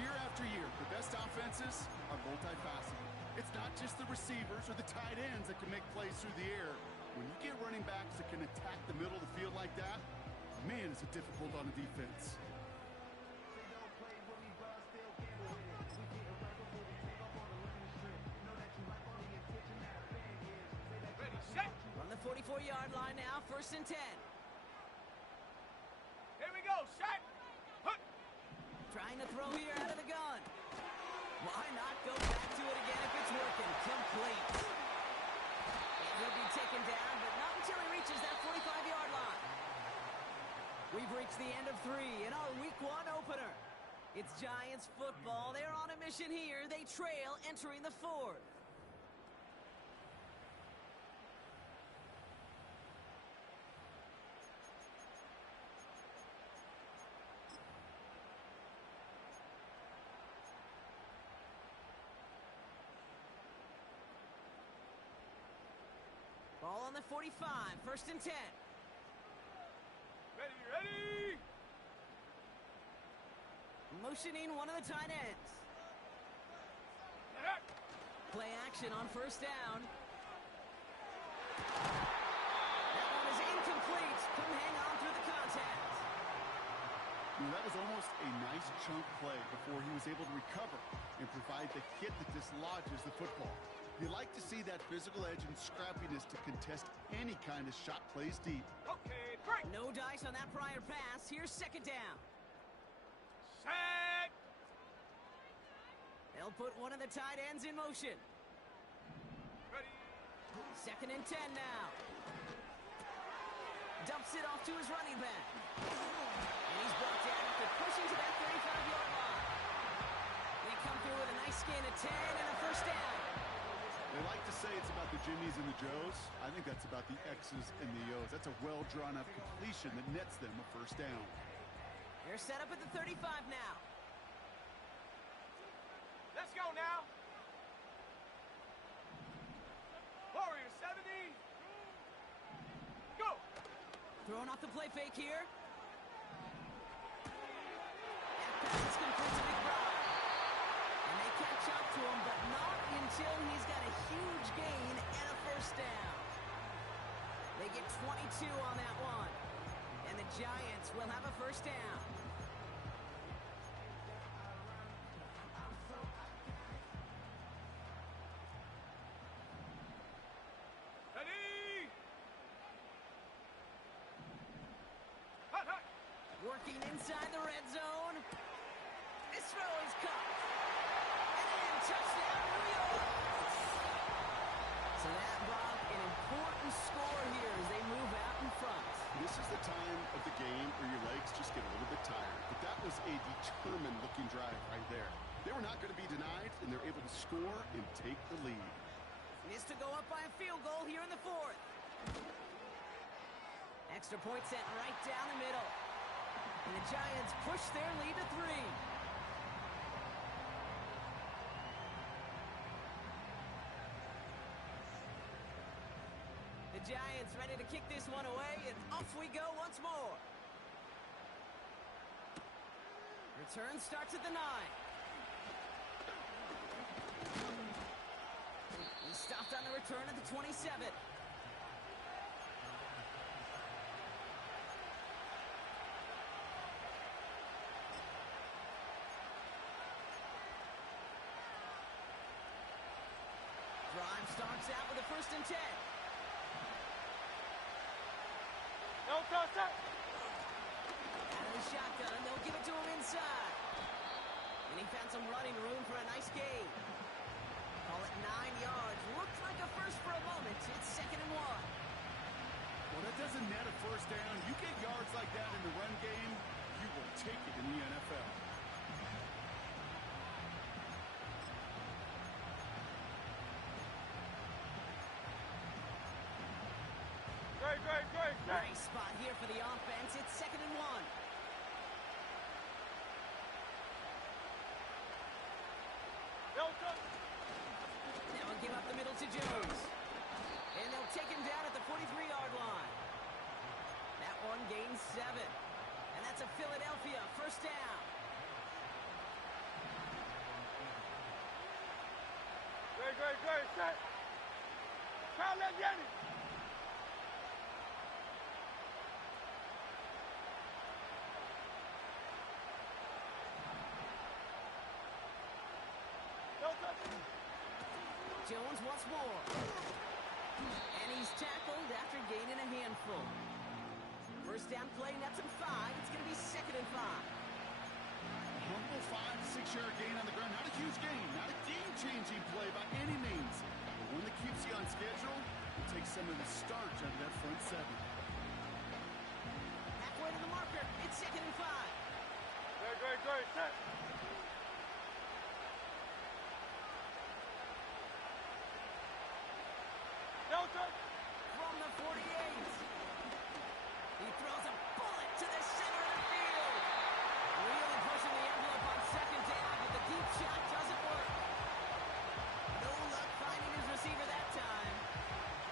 Year after year, the best offenses are multifaceted. It's not just the receivers or the tight ends that can make plays through the air. When you get running backs that can attack the middle of the field like that, man, is it difficult on a defense. Ready, set. From the 44-yard line now, 1st and 10. Here we go. Set. Hut. Trying to throw here out of the gun. Why not go back to it again if it's working? Complete. And he'll be taken down, but not until he reaches that 45-yard line. We've reached the end of 3 in our Week 1 opener. It's Giants football. They're on a mission here. They trail entering the 4th. Ball on the 45, 1st and 10. Ready, ready. Motioning one of the tight ends. Set. Play action on 1st down. That one is incomplete. Couldn't hang on through the contact. That was almost a nice chunk play before he was able to recover and provide the hit that dislodges the football. You like to see that physical edge and scrappiness to contest any kind of shot plays deep. Okay, break. No dice on that prior pass. Here's second down. Set. They'll put one of the tight ends in motion. Ready. Second and 10 now. Dumps it off to his running back. And he's brought down after pushing to that 35-yard line. They come through with a nice gain of 10 and a first down. They like to say it's about the Jimmies and the Joes. I think that's about the X's and the O's. That's a well-drawn-up completion that nets them a first down. They're set up at the 35 now. Let's go now. Warrior 70. Go. Throwing off the play fake here. That pass is complete to McBride. And they catch up to him, but not until he's got a huge gain and a first down. They get 22 on that one. And the Giants will have a first down. Ready. Hot, hot. Working inside the red zone. This throw is caught. And then touchdown, New York. So that brought an important score here as they move out in front. This is the time of the game where your legs just get a little bit tired. But that was a determined-looking drive right there. They were not going to be denied, and they're able to score and take the lead. Missed to go up by a field goal here in the fourth. Extra point sent right down the middle. And the Giants push their lead to 3. The Giants ready to kick this one away, and off we go once more. Return starts at the 9. He stopped on the return at the 27. Drive starts out with a first and 10. No touch. Out of the shotgun, they'll give it to him inside. And he found some running room for a nice gain. Call it 9 yards. Looked like a first for a moment. It's second and 1. Well, that doesn't net a first down. You get yards like that in the run game, you will take it in the NFL. Great. Nice spot here for the offense. It's second and 1. No touch. Now we'll give up the middle to Jones. And they'll take him down at the 43-yard line. That one gains 7. And that's a Philadelphia first down. Great. Set. Foul that Yanni. No touch. Jones once more. And he's tackled after gaining a handful. First down play, nets him 5. It's going to be second and 5. A humble 5 to 6 yard gain on the ground. Not a huge gain, not a game-changing play by any means. But one that keeps you on schedule and takes some of the starch out of that front 7. Halfway to the marker. It's second and 5. Great. Set. No touch. From the 48. He throws a bullet to the center of the field. Really pushing the envelope on second down, but the deep shot doesn't work. No luck finding his receiver that time.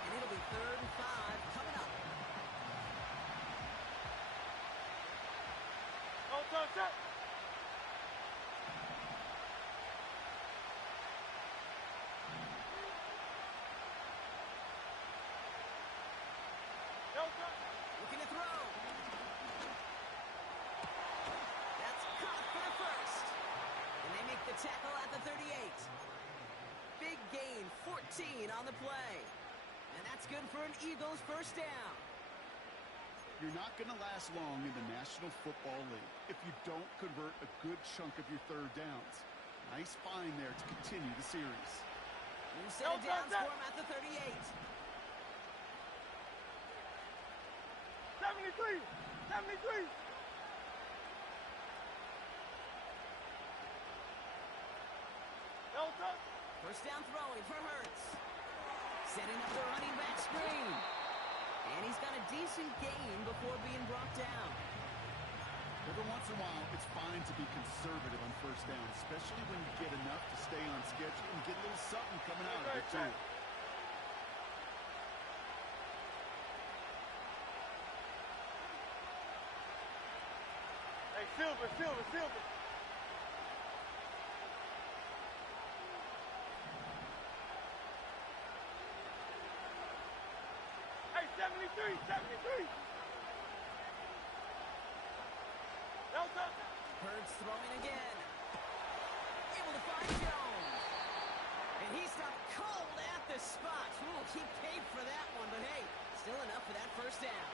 And it'll be third and 5 coming up. No touch. Set. No touch. Looking to throw. That's caught for the first. And they make the tackle at the 38. Big gain, 14 on the play. And that's That's good for an Eagles first down. You're not going to last long in the National Football League if you don't convert a good chunk of your third downs. Nice find there to continue the series. You set it down for him at the 38. 73! 73! First down throwing for Hurts. Setting up the running back screen. And he's got a decent gain before being brought down. Every once in a while, it's fine to be conservative on first down, especially when you get enough to stay on schedule and get a little something coming out of it, too. Hey, Silver. Hey, 73! Hurts throwing again. Able to find Jones. And he stopped cold at the spot. Ooh, he paid for that one, but hey, still enough for that first down.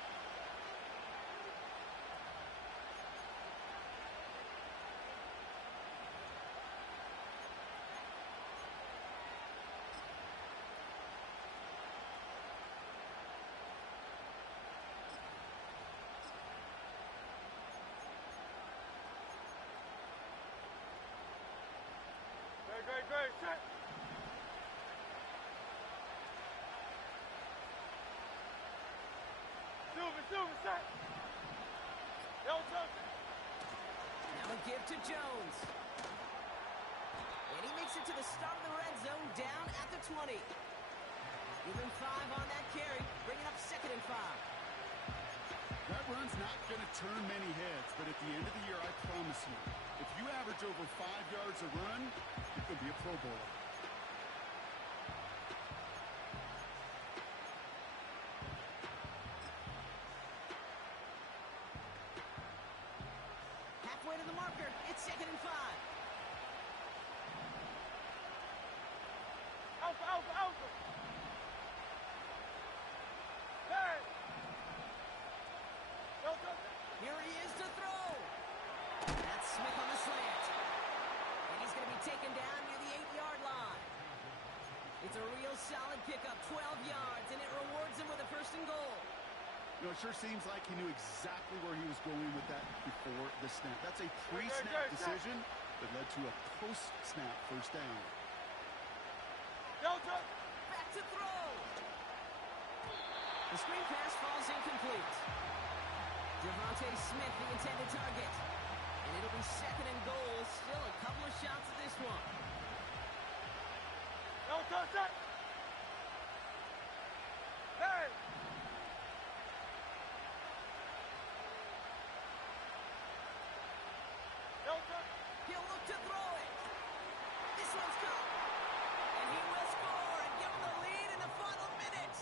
Great, set. Silver, set. Now a give to Jones. And he makes it to the start of the red zone down at the 20. Give him 5 on that carry, bringing up 2nd and 5. That run's not going to turn many heads, but at the end of the year, I promise you, if you average over 5 yards a run, you could be a Pro Bowler. Halfway to the marker, it's 2nd and 5. Alpha. Hey! Here he is to throw. That's Smith on the slant. And he's going to be taken down near the 8-yard line. It's a real solid pickup, 12 yards, and it rewards him with a 1st and goal. You know, it sure seems like he knew exactly where he was going with that before the snap. That's a pre-snap decision that led to a post-snap first down. Back to throw. The screen pass falls incomplete. Devontae Smith, the intended target. And it'll be 2nd and goal. Still a couple of shots at this one. Hey! He'll look to throw it. This one's caught. And he will score and give him the lead in the final minute.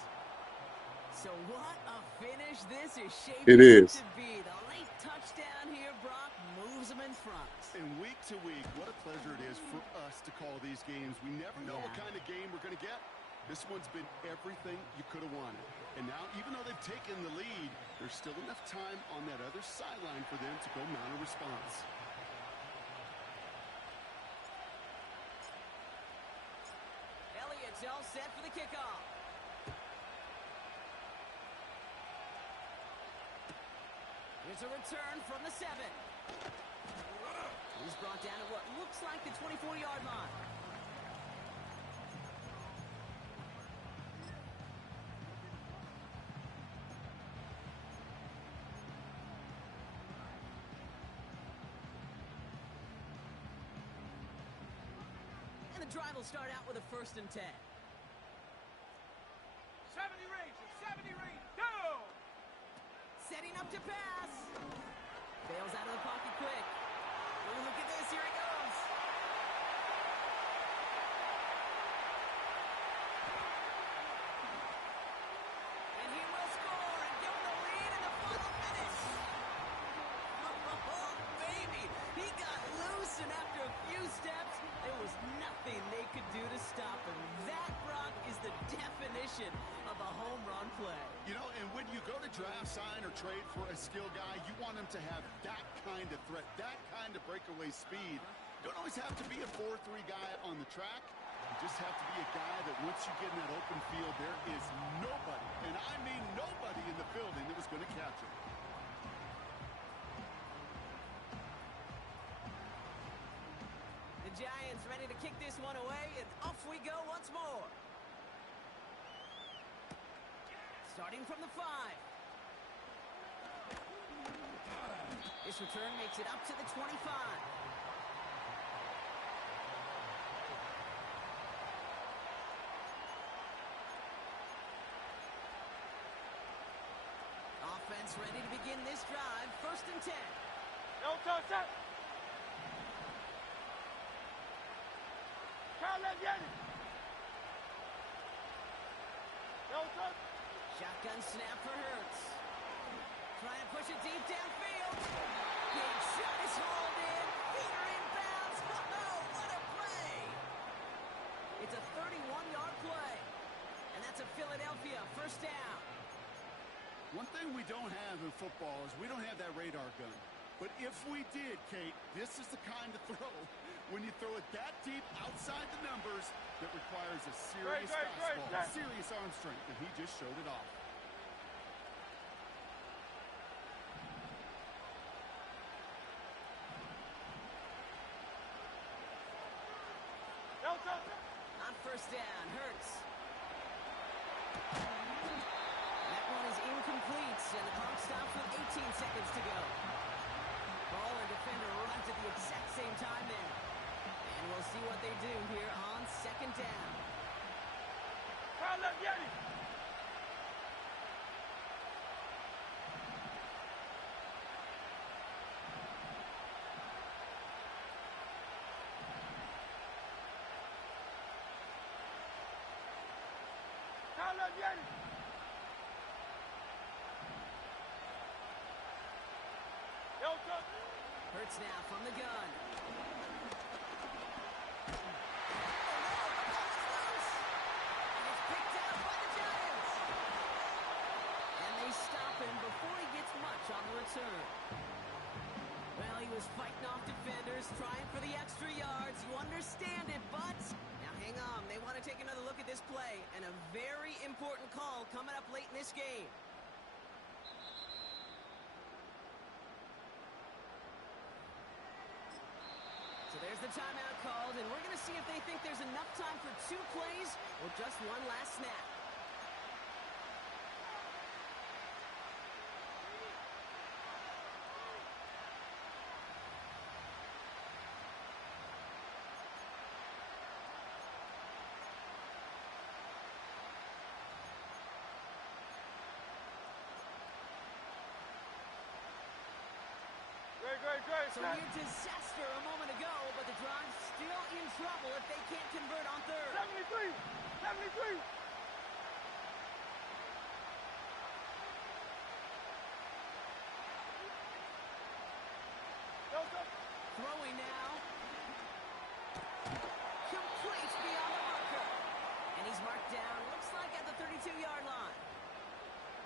So what a finish this is shaping up to be. The late touchdown here, Brock, moves him in front. And week to week, what a pleasure it is for us to call these games. We never know what kind of game we're going to get. This one's been everything you could have wanted. And now, even though they've taken the lead, there's still enough time on that other sideline for them to go mount a response. Elliott's all set for the kickoff. Here's a return from the 7. He's brought down at what looks like the 24-yard line. And the drive will start out with a 1st and 10. 70 range, go! Setting up to pass. Bails out of the pocket quick. Ooh, look at this. Here he goes. And he will score and give him the lead in the final minutes. Oh, baby. He got loose, and after a few steps, there was nothing they could do to stop him. That draft, sign, or trade for a skill guy, you want him to have that kind of threat, that kind of breakaway speed. You don't always have to be a 4-3 guy on the track. You just have to be a guy that once you get in that open field, there is nobody, and I mean nobody in the building that was going to catch him. The Giants ready to kick this one away, and off we go once more. Starting from the 5. This return makes it up to the 25. Offense ready to begin this drive. 1st and 10. No touch that. No touch. Shotgun snap for Hurts. Trying to push it deep downfield. Big shot is hauled in. Feet are inbounds. Oh, what a play. It's a 31-yard play. And that's a Philadelphia 1st down. One thing we don't have in football is we don't have that radar gun. But if we did, Kate, this is the kind of throw, when you throw it that deep outside the numbers, that requires a serious fastball, serious arm strength, and he just showed it off. On 1st down, Hurts. That one is incomplete, and the clock stops with 18 seconds to go. Ball and defender runs at the exact same time there. And we'll see what they do here on 2nd down. Hurts now from the gun. And it's picked out by the Giants. And they stop him before he gets much on the return. Well, he was fighting off defenders, trying for the extra yards. You understand it, but now hang on. They want to take another look at this play, and a very important call coming up late in this game. So there's the timeout called, and we're going to see if they think there's enough time for 2 plays or just one last snap. So near disaster a moment ago, but the drive's still in trouble if they can't convert on 3rd. 73! 73! Throwing now. Complete beyond the marker. And he's marked down, looks like at the 32-yard line.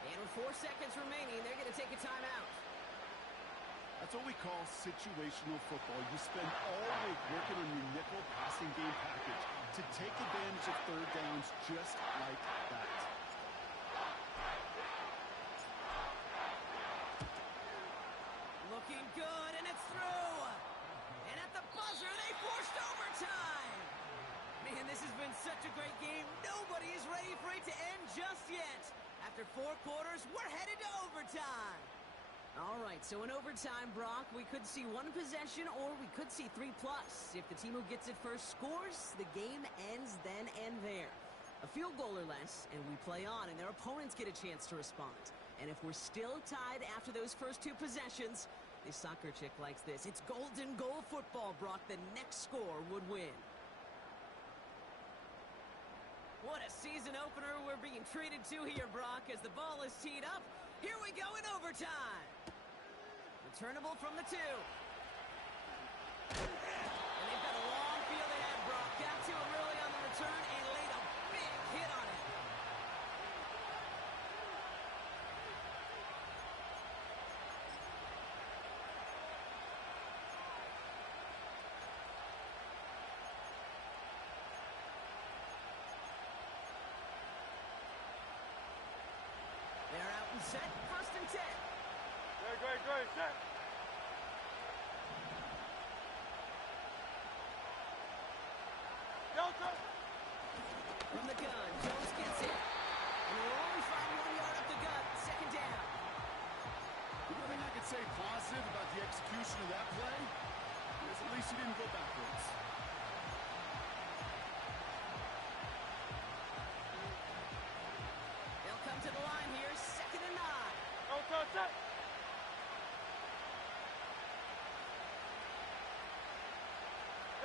And with 4 seconds remaining, they're going to take a timeout. That's what we call situational football. You spend all week working on your nickel passing game package to take advantage of 3rd downs just like that. Looking good, and it's through. And at the buzzer, they forced overtime. Man, this has been such a great game. Nobody is ready for it to end just yet. After 4 quarters, we're headed to overtime. All right, so in overtime, Brock, we could see 1 possession or we could see 3+. If the team who gets it first scores, the game ends then and there. A field goal or less, and we play on, and their opponents get a chance to respond. And if we're still tied after those first 2 possessions, this soccer chick likes this. It's golden goal football, Brock. The next score would win. What a season opener we're being treated to here, Brock, as the ball is teed up. Here we go in overtime. Returnable from the 2. And they've got a long field ahead, Brock. Got to him early on the return and laid a big hit on it. From the gun, Jones gets it. And we'll only find 1 yard up the gut, second down. The only thing I could say positive about the execution of that play is at least he didn't go backwards. They'll come to the line here, 2nd and 9.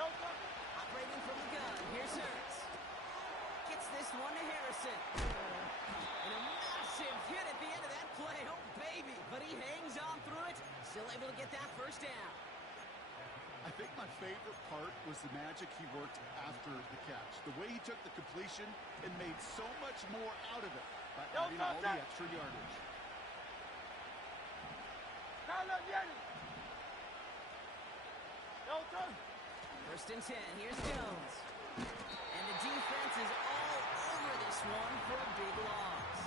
Operating from the gun, here's Hurts. Gets this one to Harrison. And a massive hit at the end of that play. Oh, baby. But he hangs on through it. Still able to get that first down. I think my favorite part was the magic he worked after the catch. The way he took the completion and made so much more out of it by adding all the extra yardage. First and 10. Here's Jones. And the defense is all over this one for a big loss.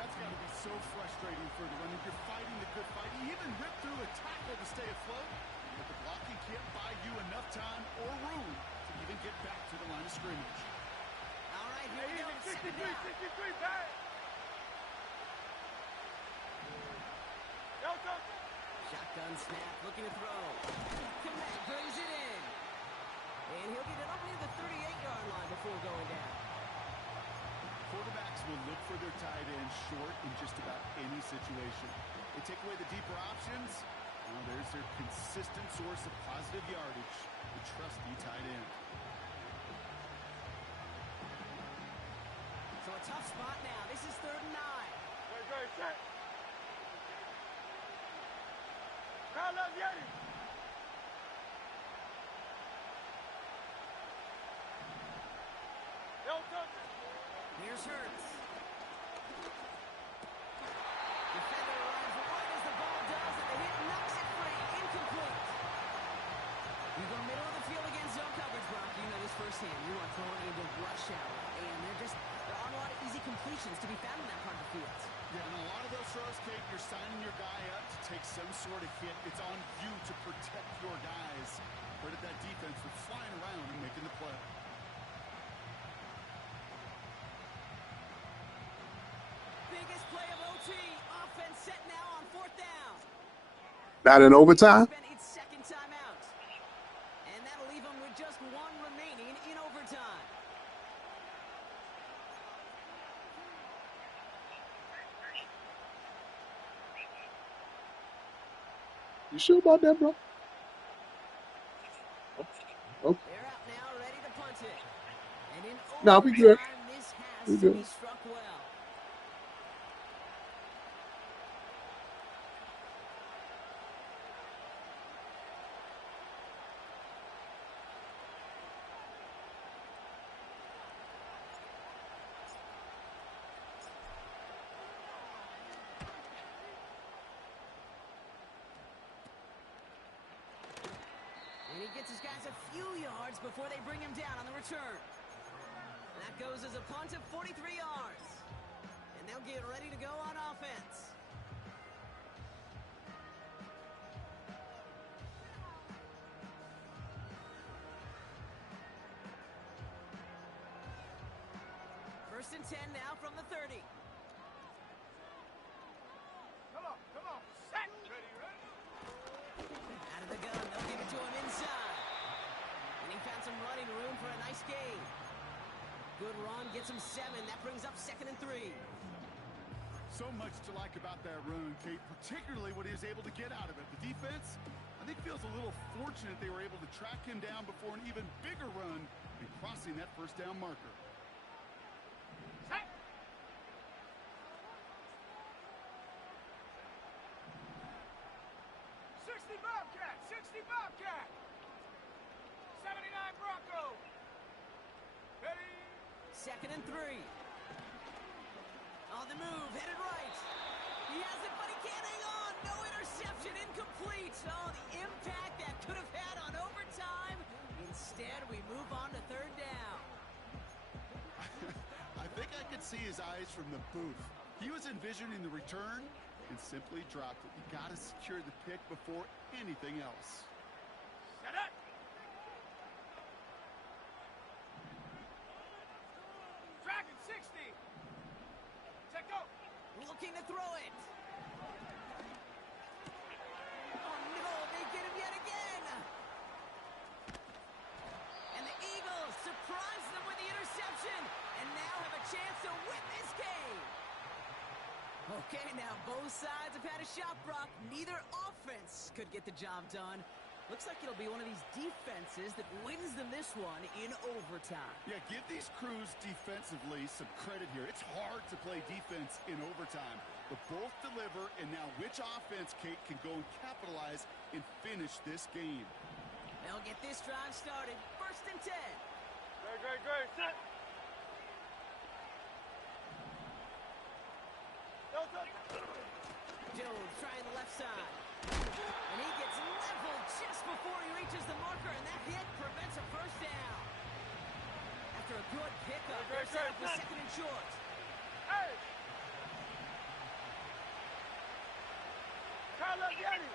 That's got to be so frustrating for the runner. You're fighting the good fight. He even ripped through a tackle to stay afloat. But the blocking can't buy you enough time or room to even get back to the line of scrimmage. All right, here we go. 63, Pat. Shotgun snap, looking to throw. Komet brings it in. And he'll get it up near the 38-yard line before going down. Quarterbacks will look for their tight end short in just about any situation. They take away the deeper options. Well, there's their consistent source of positive yardage, the trusty tight end. So a tough spot now. This is 3rd and 9. Set. Here's Hurts. Defender runs wide as the ball does, and the hit knocks it free. Incomplete. You go middle of the field against zone coverage, Brock. You know this firsthand. You are throwing into rush hour, and there aren't a lot of easy completions to be found in that part of the field. Yeah, and a lot of those throws, Kate, you're signing your guy up to take some sort of hit. It's on you to protect your guys. Credit that defense for flying around and making the play. Biggest play of OT. Offense set now on 4th down. Not in overtime? Spent its 2nd time out. And that'll leave them with just 1 remaining in overtime. You sure about that, bro? Okay. They're out now, ready to punt it. And in No, we good. overtime, this We has to good. be struck well. And he gets his guys a few yards before they bring him down on the return. That goes as a punt of 43 yards. And they'll get ready to go on offense. First and 10 now from the 30. Come on. Set. Ready. Out of the gun, they'll give it to him inside. And he found some running room for a nice gain. Good run, gets him 7. That brings up 2nd and 3. So much to like about that run, Kate, particularly what he was able to get out of it. The defense, I think, feels a little fortunate they were able to track him down before an even bigger run and crossing that first down marker. Set. 60 Bobcat. 79 Bronco. Ready. 2nd and 3. On the move, headed right. He has it, but he can't hang on. No interception, incomplete. Oh, the impact that could have had on overtime. Instead, we move on to 3rd down. I think I could see his eyes from the booth. He was envisioning the return, and simply dropped it. You got to secure the pick before anything else. Set up. Dragon 60. Check go. Looking to throw it. Oh no, they get him yet again. And the Eagles surprise them with the interception and now have a chance to win this game. Okay, now both sides have had a shot, Brock. Neither offense could get the job done. Looks like it'll be one of these defenses that wins them this one in overtime. Yeah, give these crews defensively some credit here. It's hard to play defense in overtime, but both deliver, and now which offense, Kate, can go and capitalize and finish this game? They'll get this drive started. 1st and 10. Great. Set. Jones trying the left side. And he gets leveled just before he reaches the marker, and that hit prevents a first down. After a good pickup, they're set up with 2nd and short. Hey. Crowd left Yeti.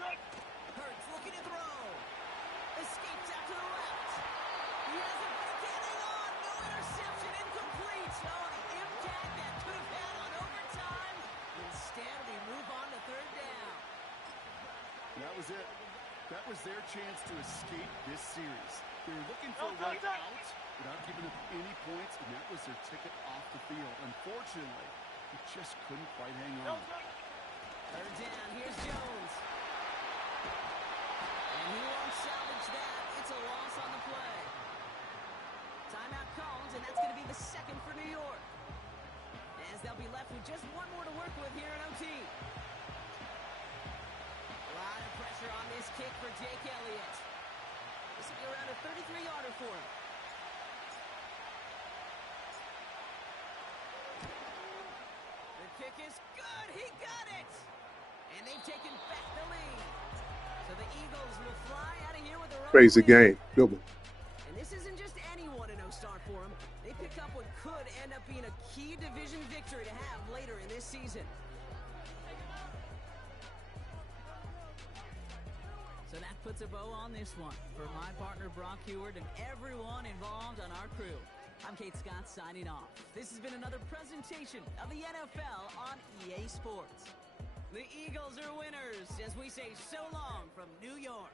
Hurts looking to throw. Escapes out to the left. He has it, but he can't hang on. No interception, incomplete. Oh, the impact that could have had on overtime. Instead, we move on to 3rd down. That was it. That was their chance to escape this series. They were looking for a way out without giving up any points, and that was their ticket off the field. Unfortunately, they just couldn't quite hang on. 3rd down, here's Jones. And he won't salvage that. It's a loss on the play. Timeout called, and that's going to be the 2nd for New York. As they'll be left with just one more to work with here in OT. A lot of pressure on this kick for Jake Elliott. This will be around a 33-yarder for him. The kick is good. He got it. And they've taken back the lead. So the Eagles will fly out of here with a Crazy game. Good one. And this isn't just any 1-0 start for them. They picked up what could end up being a key division victory to have later in this season. So that puts a bow on this one. For my partner Brock Heward and everyone involved on our crew, I'm Kate Scott signing off. This has been another presentation of the NFL on EA Sports. The Eagles are winners as we say so long from New York.